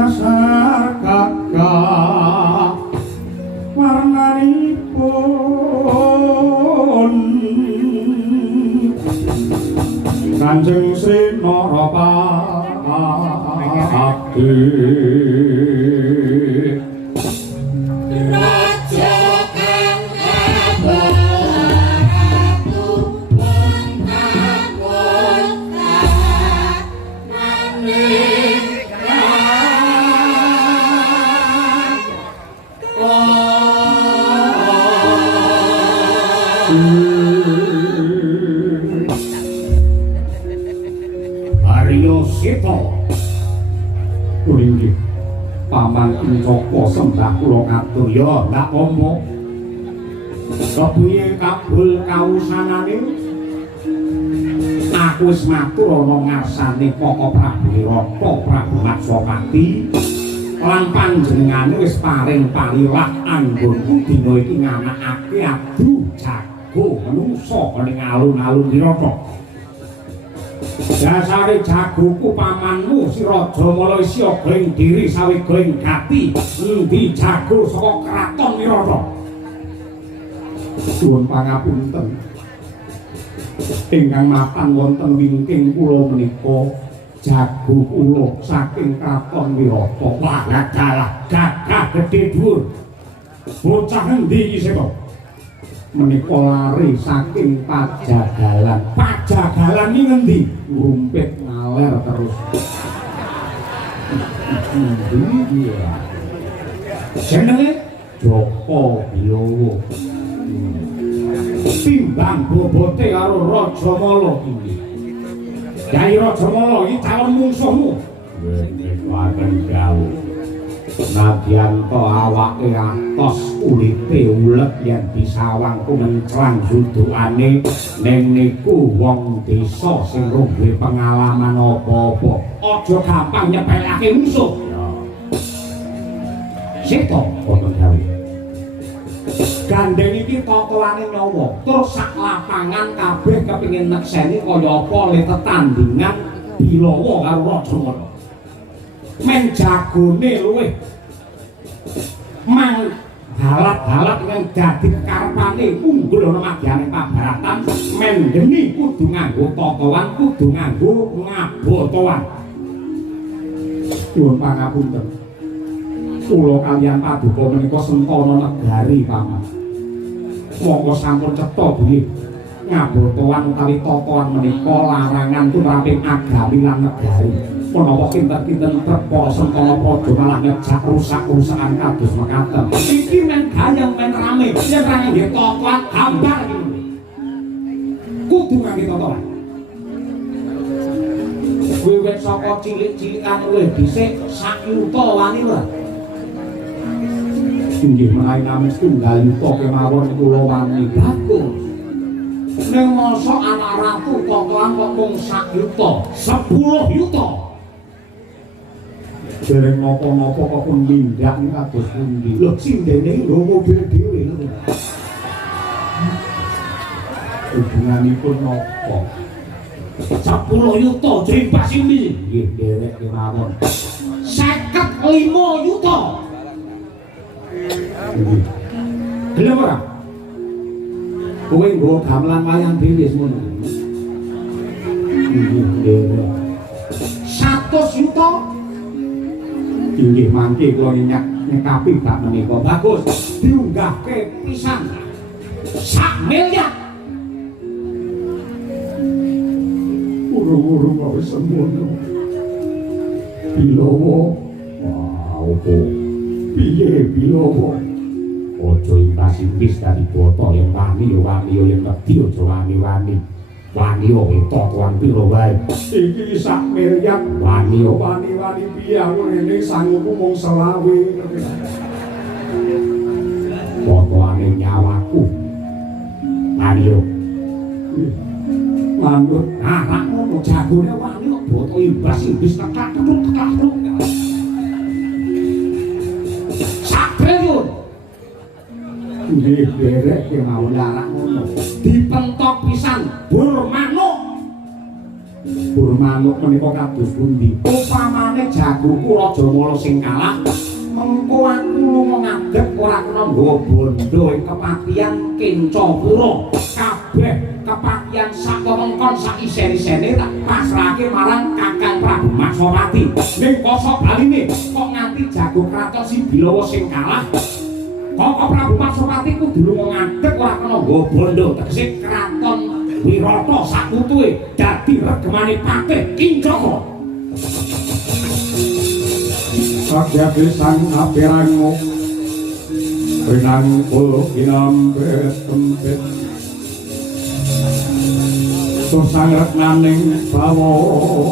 dasar kakak warnanipun Kanjeng Sinarapati Raja kang abaratu pun Arya Seta Kuringgi Paman Incaka sembah kula ngatur ya ndak apa kepiye kabul kausanane aku wis matur ana ngarsane Poko Prabu Wirata Prabu Matsapati lan panjenengane wis paring paliwah anggonku dina iki nganakake adu jago manungsa ning alun-alun Wirata. Dasare jagoku pamanmu si Raja Mala isya gling diri sawi gling gati endi jago saka kraton Wirata. Suwun pangapunten. Ingkang mapan wonten wingking kula menika jago kula saking kraton Wirata. Wah, gagah gedhe dhuwur. Bocah endi iki sapa? Menika lari saking Pajagalan. Pajagalan iki ngendi? Rumpit ngaler terus. Iya. Jenenge Joko Bilowo. Timbang bobote karo Raja Mala iki. Kyai Raja Mala iki calon mungsuhmu. Wis waten jauh. Nadyan to awake atos kulite ulet yen disawang kumenclang dudukane ning niku wong desa sing duwe pengalaman apa-apa aja gampang nyepelake musuh. Seta wonten gawe. Gandeng iki totoane nyawa tur sak lapangan kabeh kepengin nekseni kaya apa le tetandingan Bilawa karo Raja Mala. Men jagone luwih mang halat-halat yang dadi kekarepane unggul ana magyane pabaratan men geni kudu nganggo totoan kudu nganggo ngabotoan. Nuwun pangapunten. Kula kaliyan paduka menika sentana negari paman. Monggo sampun cetha bilih ngabotoan utawi totoan menika larangan tumraping agami lan negari. Menawa kinten-kinten trepa sentana padha malah ngejak rusak-rusakan kados mekaten. Iki men gayeng men rame, yen ra ngangge totoan gambar iki. Kudu ngangge totoan. Wiwit saka cilik-cilikan luwih dhisik sak yuta wani lho. Inggih menawi nami setunggal yuta kemawon kula wani bagus. Ning masa anak ratu totoan kok mung sak yuta, 10 yuta. Dereng napa-napa kok pun mindak ning kados pundi. Lho sindene lho mobil dhewe lho. Hubunganipun napa? 10 yuta jrimpas ini. Nggih derek kemawon. 55 yuta. Gelem ora? Kowe nggo gamelan wayang dhewe semono. Nggih derek. 100 yuta. Inggih mangke kula nyekapi bab menika. Bagus, diunggahke pisan. 1 miliar. Urung-urung kok wis semono. Bilawa. Wah, opo? Piye Bilawa? Aja impis-impis dadi boto yang wani yang wedi aja wani-wani. Wani totoan piro wae. Iki 1 miliar wani piye aku rene sanggup mung 20. Totoane nyawaku. Ayo. Manut anak ngono jagone wani kok boto imbas tekak-tekuk. 1 triliun. Nggih derek kemawon anak ngono. Dipentok pisan bur manuk. Burmanuk menika kados pundi? Upamane jagoku Raja Mala sing kalah, mengko aku lunga ngadeg ora kena nggawa bondo ing kepatihan Kencapura. Kabeh kepatihan sak wewengkon sak isen-isene tak pasrahke marang Kakang Prabu Maksawati. Ning kosok baline kok nganti jago kraton Sibilawa sing kalah. Kok Prabu Maksawati kudu lunga ngadeg ora kena nggawa bondo, tegese kraton Wirata sakutuhe dadi regemane Patih Kincaka. Sakyati sang apirango Rinangkul kinambet tempit Susangret naning bawana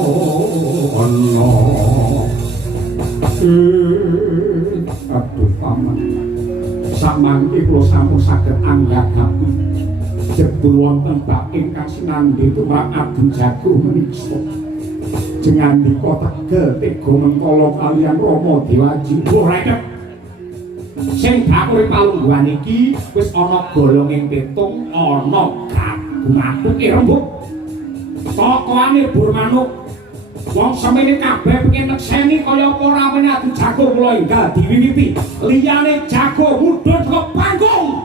Aduh paman samangke kula sampun saged anggagaken jebul wonten bab ingkang sinambi tumrap Ageng Jago menika jengandika tegel tega mentala kaliyan Rama Dewaji. Ora sing bakure palungguhan iki wis ana golonging pitung ana gabungatuke rembug tokoane Burmanuk wong semene kabeh pengen nekseni kaya apa ramene Adu Jago kula enggal diwiwiti liyane Jago mudhun saka panggung.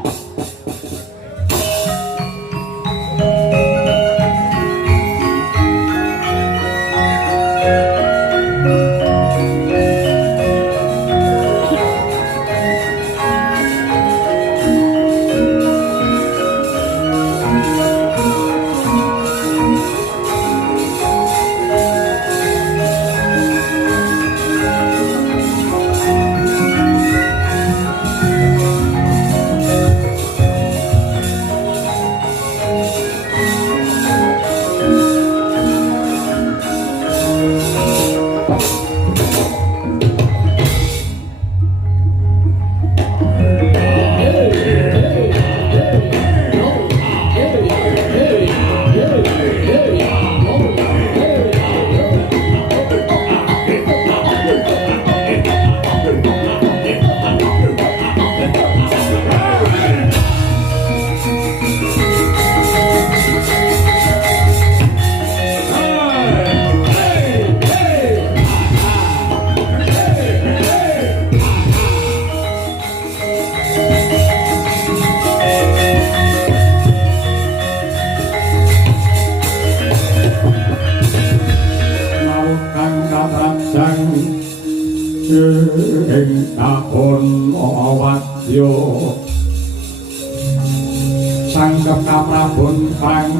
Sangkep kaprabon pang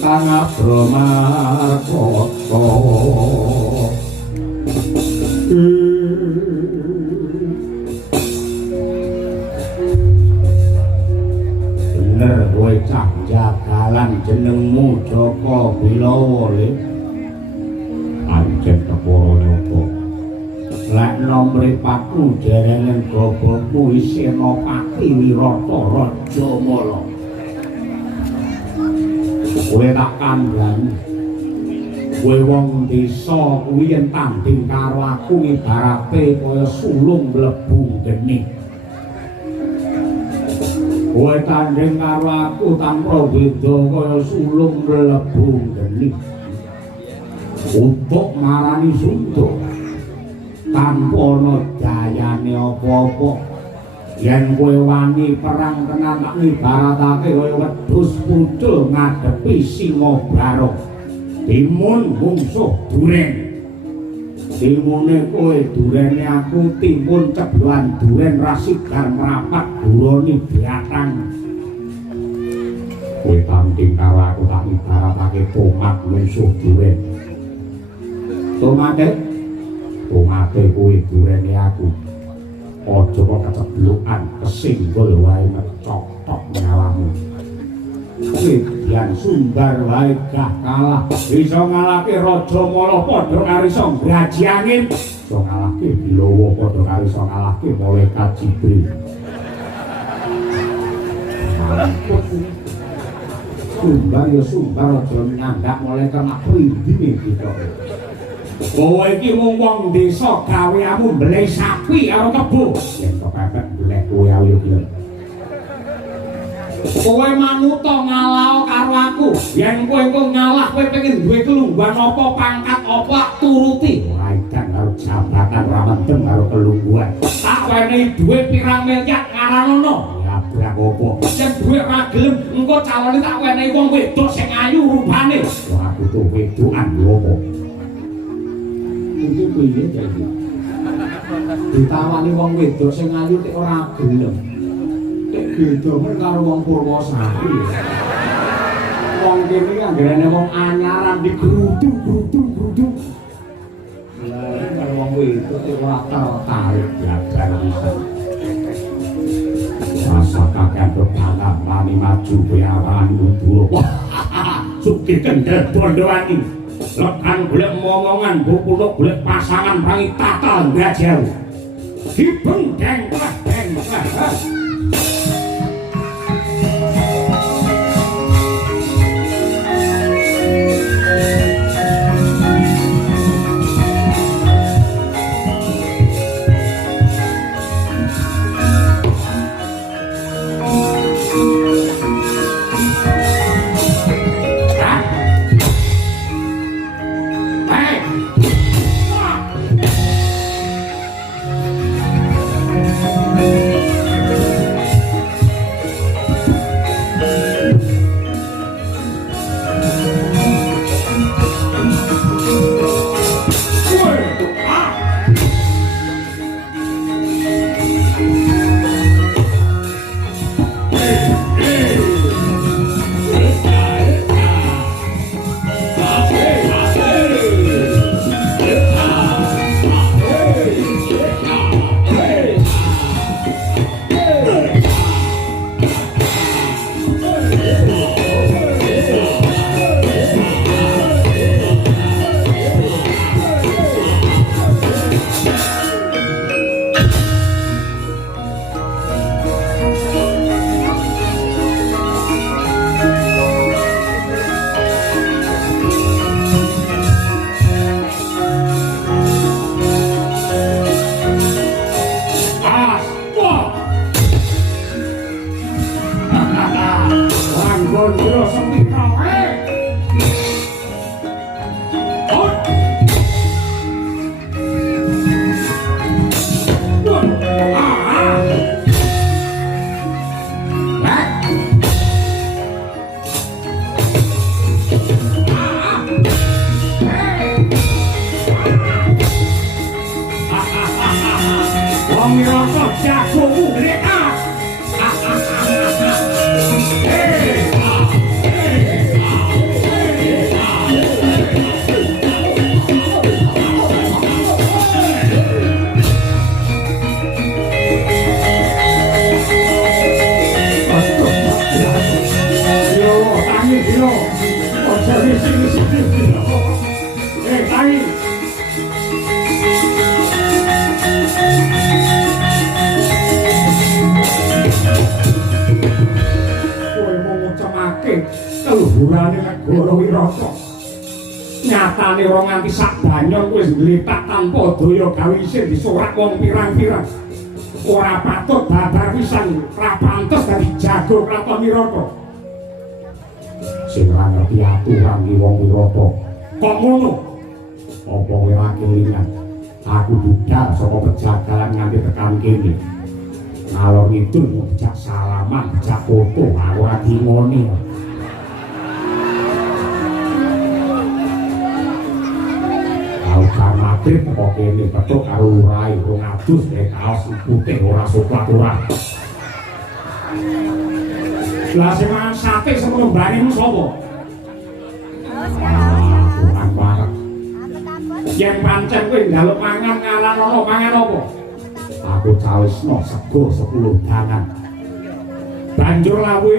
tanah Bromakota bener kowe cah jagalan jenengmu Joko Bilawa le pancen keporo nyoba lek nomripatku jerengen gobokmu isina Pati Wirata Raja Mala. Kowe tak kandhani. Kowe wong desa kuwi yen tanding karo aku ibarate kaya sulung mlebu geni. Kowe tanding karo aku tanpa beda kaya sulung mlebu geni. Untuk marani suntuk tanpa ana dayane apa-apa. Yen kowe wani perang tenan tak ibaratake kaya wedhus pucul ngadepi singa barong. Timun mungsuh duren. Timune kowe durene aku timun cebloan duren rasigar merapat durone batang. Kowe tanding karo aku tak ibaratake tomat mungsuh duren. Tomate kowe durene aku. Aja kok keceblokan kesinggol wae mecotok nyawamu. Yan Sumbar wae gak kalah bisa ngalahke Raja Mala padha karo iso graji angin. Iso ngalahke Bilawa padha karo iso ngalahke Malaikat Jibril. Sumbar ya Sumbar aja nyandak malaikat nak prindine kita. Kowe iki mung wong desa gaweanmu mbeleh sapi karo kebo. Yen kepepet golek kowe ayo gelem. Kowe manuta ngalah karo aku. Yen kowe ngalah kowe pengen duwe kelungguhan apa pangkat apa turuti. Ora ikan karo jabatan ora mendem karo kelungguhan. Tak wenehi duwe pirang miliar ngaranono. Ya brak apa? Yen duwe ora gelem engko calone tak wenehi wong wedok sing ayu rupane. Wah aku tuh wedokan lho apa? Iki piye iki? Ditawani wong wedok sing ayu tek ora gelem. Tek gedomen karo wong Purwosari. Wong kene anggarane wong anyaran digrudu. Lah karo wong wedok tek ora tertarik belajar bisa. Rasa kakek berpalang mani maju beawan mundur. Sugih kendel bondoani. Lekan golek momongan, bupuluk golek pasangan pangi tatal ngajau. Dibeng deng. Nyatane ora nganti sak banyon wis ngletak tanpa daya gawe isin disorak wong pirang-pirang. Ora patut babar pisan, ora pantes dadi jago kraton Wirata. Sing ora ngerti aturan ki wong Wirata. Kok ngono? Apa kowe ora kelingan? Aku budal saka pejagalan nganti tekan kene. Ngalor ngidul becak salaman, becak foto, ora dingoni. Maghrib kok kene petuk karo urai 200 nek kaos putih ora soklat ora. Lah sing mangan sate semono mbane sapa? Kurang banget. Yen pancen kowe njaluk mangan ngalan ana mangan apa? Aku cawisno sego 10 dangan. Banjur lawe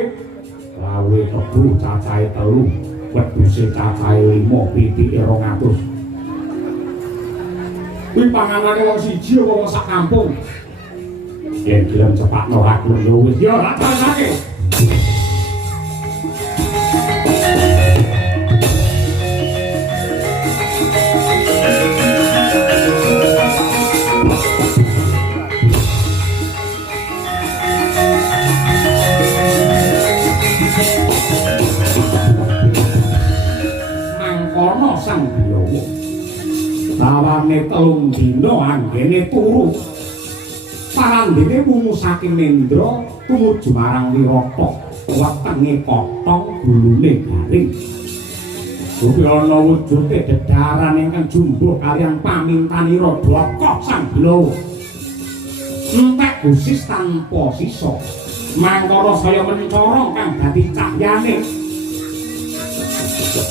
kebu cacahe 3, wedhuse cacahe 5, pitike 200. Kuwi panganane wong siji apa wong sak kampung. Yen gelem cepakno aku yo wis yo tak rasake. suwane telung dina anggene turu. Parandene wungu saking Nendra tumuju marang Wirata, wetenge kothong gulune garing. Ugi ana wujude dedharan ingkang jumbuh kaliyan pamintanira Dwaka Sang Bilawa. Entek gusis tanpa sisa. Mangkara saya mencara kang dadi cahyane.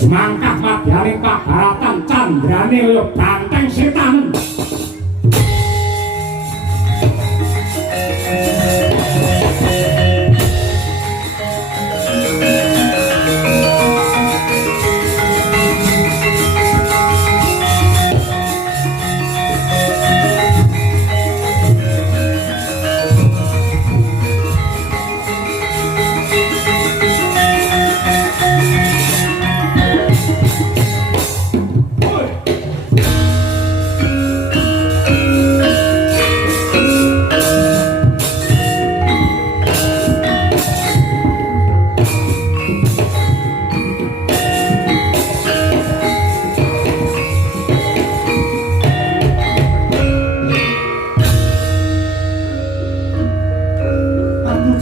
Mangkah madyaning pabaratan candrane kaya banteng setan.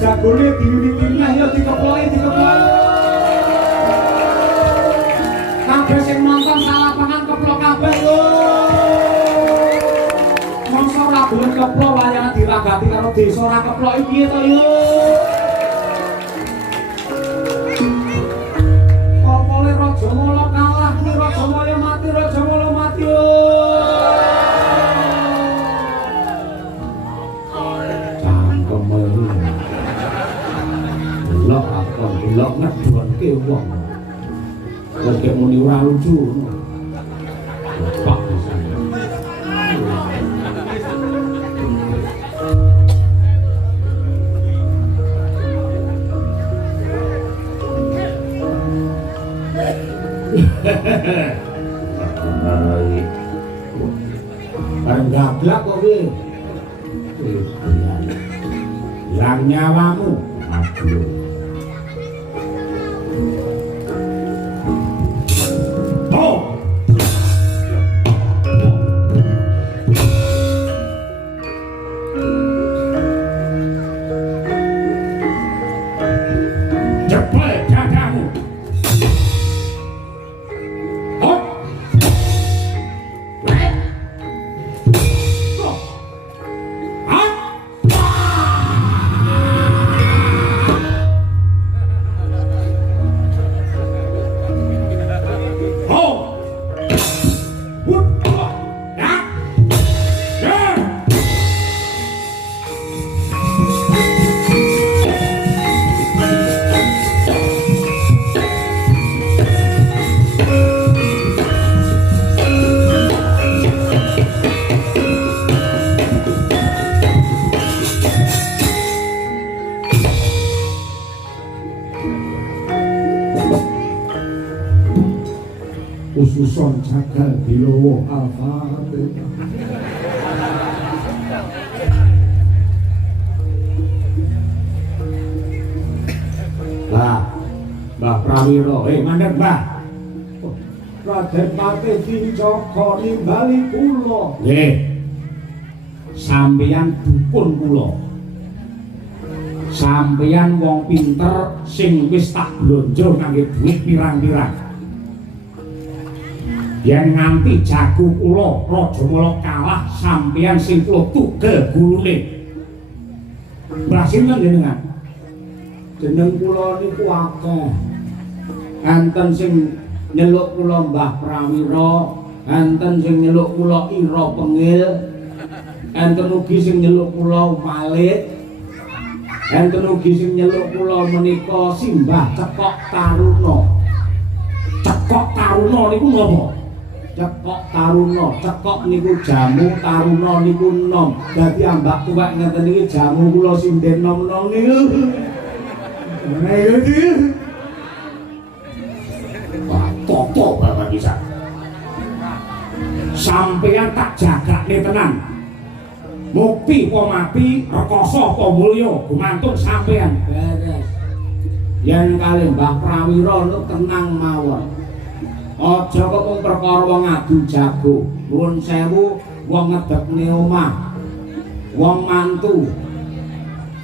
Jagone diwiwiti ya dikeploki. Kabeh sing nonton salah pangan keplok kabeh yo. Mongso ora gelem keplok wayang diragati karo desa ora keplok iki piye to yo. Kopole Raja Mala kalah, Raja Mala mati, Raja Mala mati yo. Lok apa lok ngedonke wong. Lek muni ora lucu. Pak pisan. Bareng gablak kok kowe. Lang nyawamu. Aduh. Ususon Jagal Bilawa Al-Fatihah. Lah, Mbah Prawira, mandeg Mbah. Raden Patih Dicaka nimbali kula. Nggih. Sampeyan dukun kula. Sampeyan wong pinter sing wis tak blonjo kangge duit pirang-pirang. Yen nganti jago kula Raja Mala kalah sampeyan sing kula tugel gulune. Berhasil njenengan. Jeneng kula niku akeh. Enten sing nyeluk kula Mbah Prawira, enten sing nyeluk kula Ira Pengil, enten ugi sing nyeluk kula Malik, enten ugi sing nyeluk kula menika Simbah Cekok Taruna. Cekok Taruna niku napa? Cekok Taruna, cekok niku jamu, taruna niku nom. Dadi ambak tuwek ngeten iki jamu kula sinden nom-nom niku. Ngene iki. Wah, toto bapak bisa. Sampeyan tak jagakne tenan. Mukti apa mati, rekoso apa mulya, gumantung sampeyan. Beres. Yen kalih Mbah Prawira niku tenang mawon. aja kok mung perkara wong adu jago. Nuwun sewu wong ngedekne omah. Wong mantu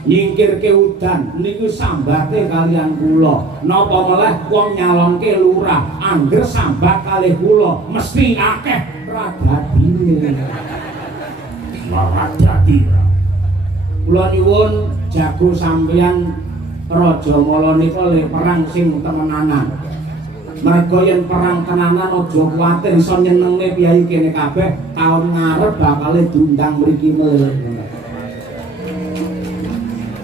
nyingkirke udan niku sambate kalian kula. Napa meleh wong nyalonke lurah angger sambat kalih kula mesti akeh radadine. Radadi. Kula nyuwun jago sampeyan Rajamala nika le perang sing temenanan. Mergo yen perang tenanan aja kuwatir iso nyenengne piyai kene kabeh taun ngarep bakal diundang mriki meleh.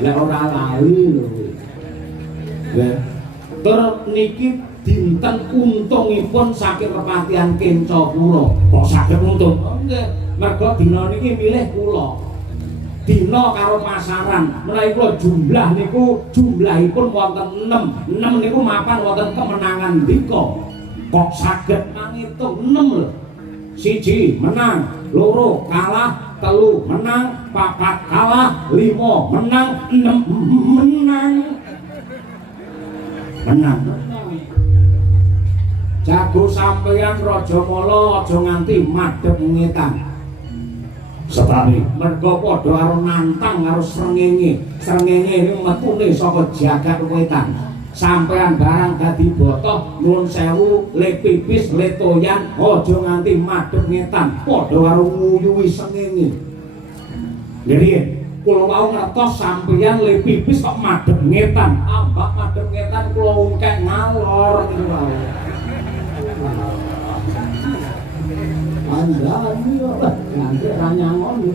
Lah ora lali lho. Nggih. Tur niki dinten untungipun saking kepatihan Kencapura. Kok saged untung? Nggih, mergo dina niki milih kula. Dina karo pasaran. Menawi kula jumlah niku jumlahipun wonten 6. 6 niku mapan wonten kemenangan ndika. Kok saged ngitung 6 lho. 1 menang, 2 kalah, 3 menang, 4 kalah, 5 menang, 6 menang. Menang. Jago sampeyan Rajamala aja nganti madhep ngetan. Setane mergo padha karo nantang karo srengenge. Srengenge niku metune saka jagat wetan. Sampeyan barang dadi botoh nuwun sewu le pipis le toyan aja nganti madhep ngetan padha karo nguyuhi srengenge. Nggih, kula mau ngertos sampeyan le pipis kok madhep ngetan. Ambak madhep ngetan kula ungkek ngalor niku wae. Andani yo nanti ra nyangon.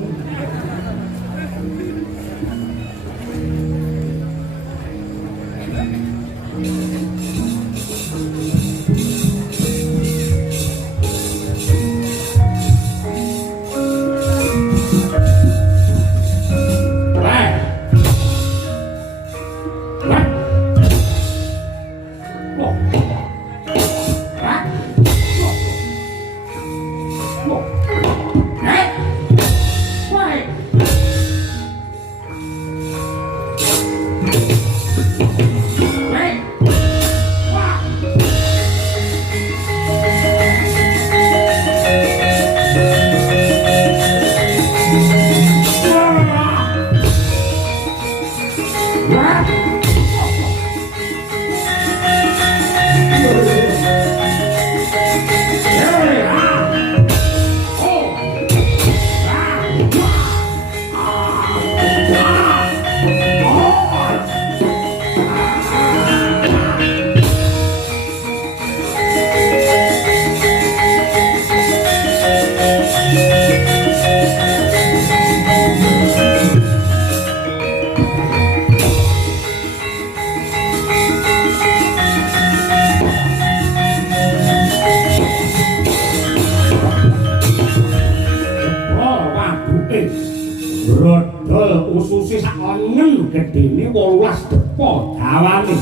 Brodol ususe sak lengen gedene 18 depa dawane.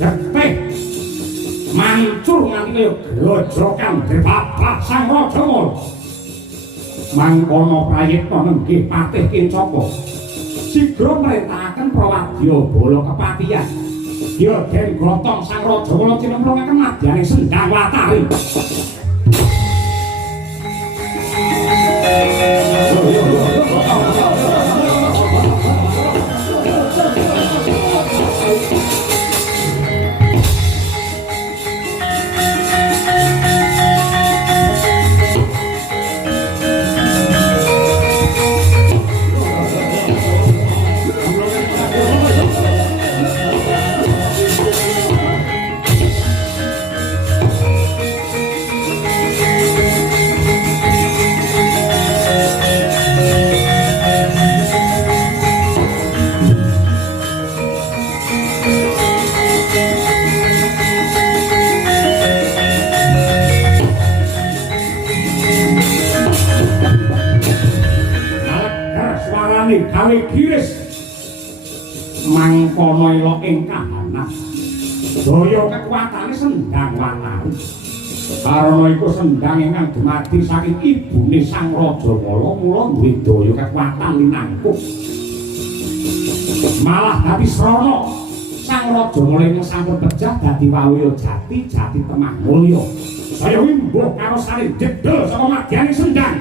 Getih mancur nganti kaya grojokan debabak Sang Rajamala. Mangkono prayitna nenggih Patih Kencapa. Sigra mrentahaken Prawadya Bala Kepatihan. Ya Den Gotong Sang Rajamala cinemplungaken madyane Sendang Watari. Gawe giris mangkono elok ing kahanan daya kekuatane Sendang Watari. Karana iku Sendang ingkang dumadi saking ibune Sang Rajamala mula duwe daya kekuatan linangkung. Malah dadi srana Sang Rajamala ingkang sampun pejah dadi Waluya Jati, Jati Temah Mulya. saya wimbo karo sari jedel saka madyane sendang.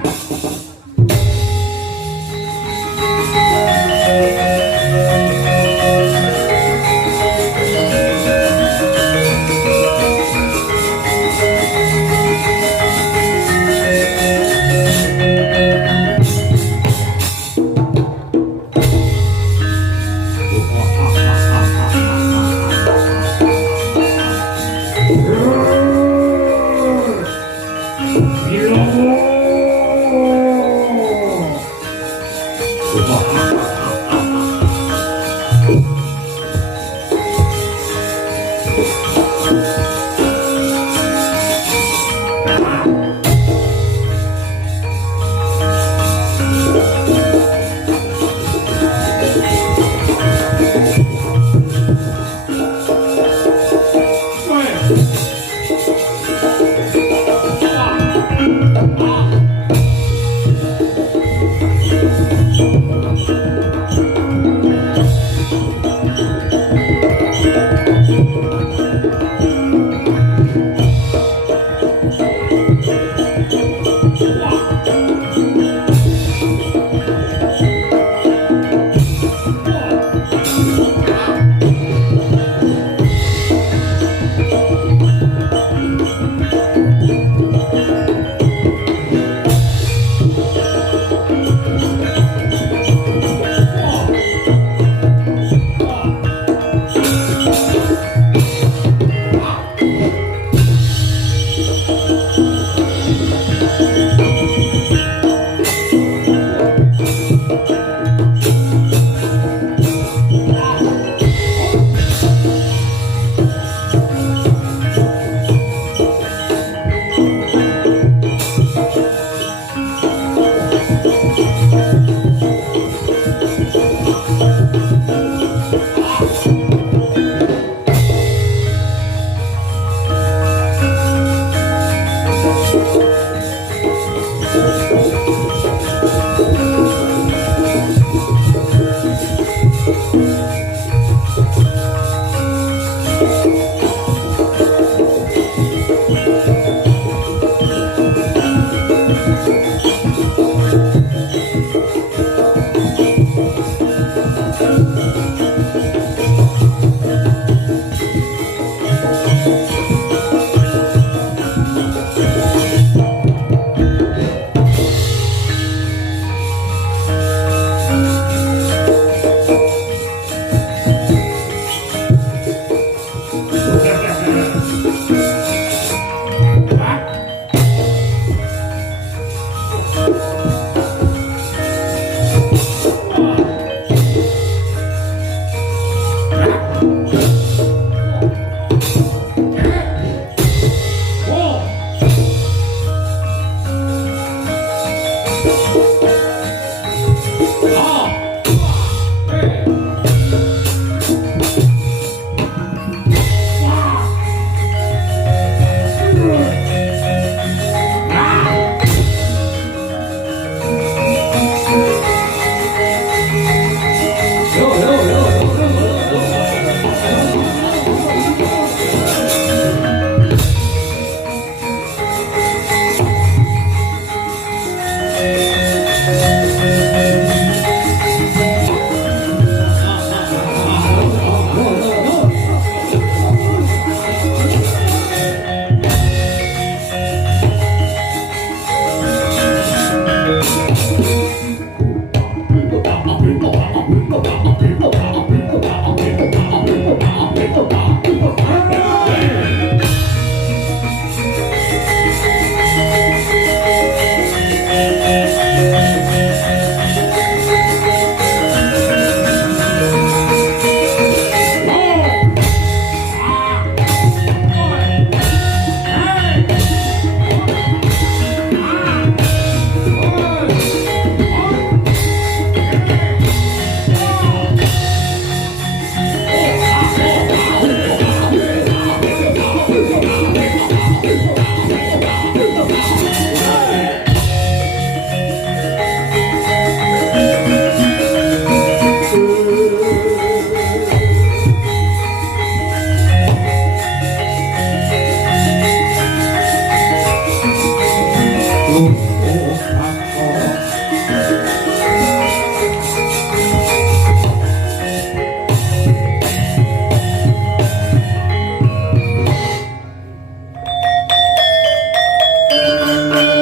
Apa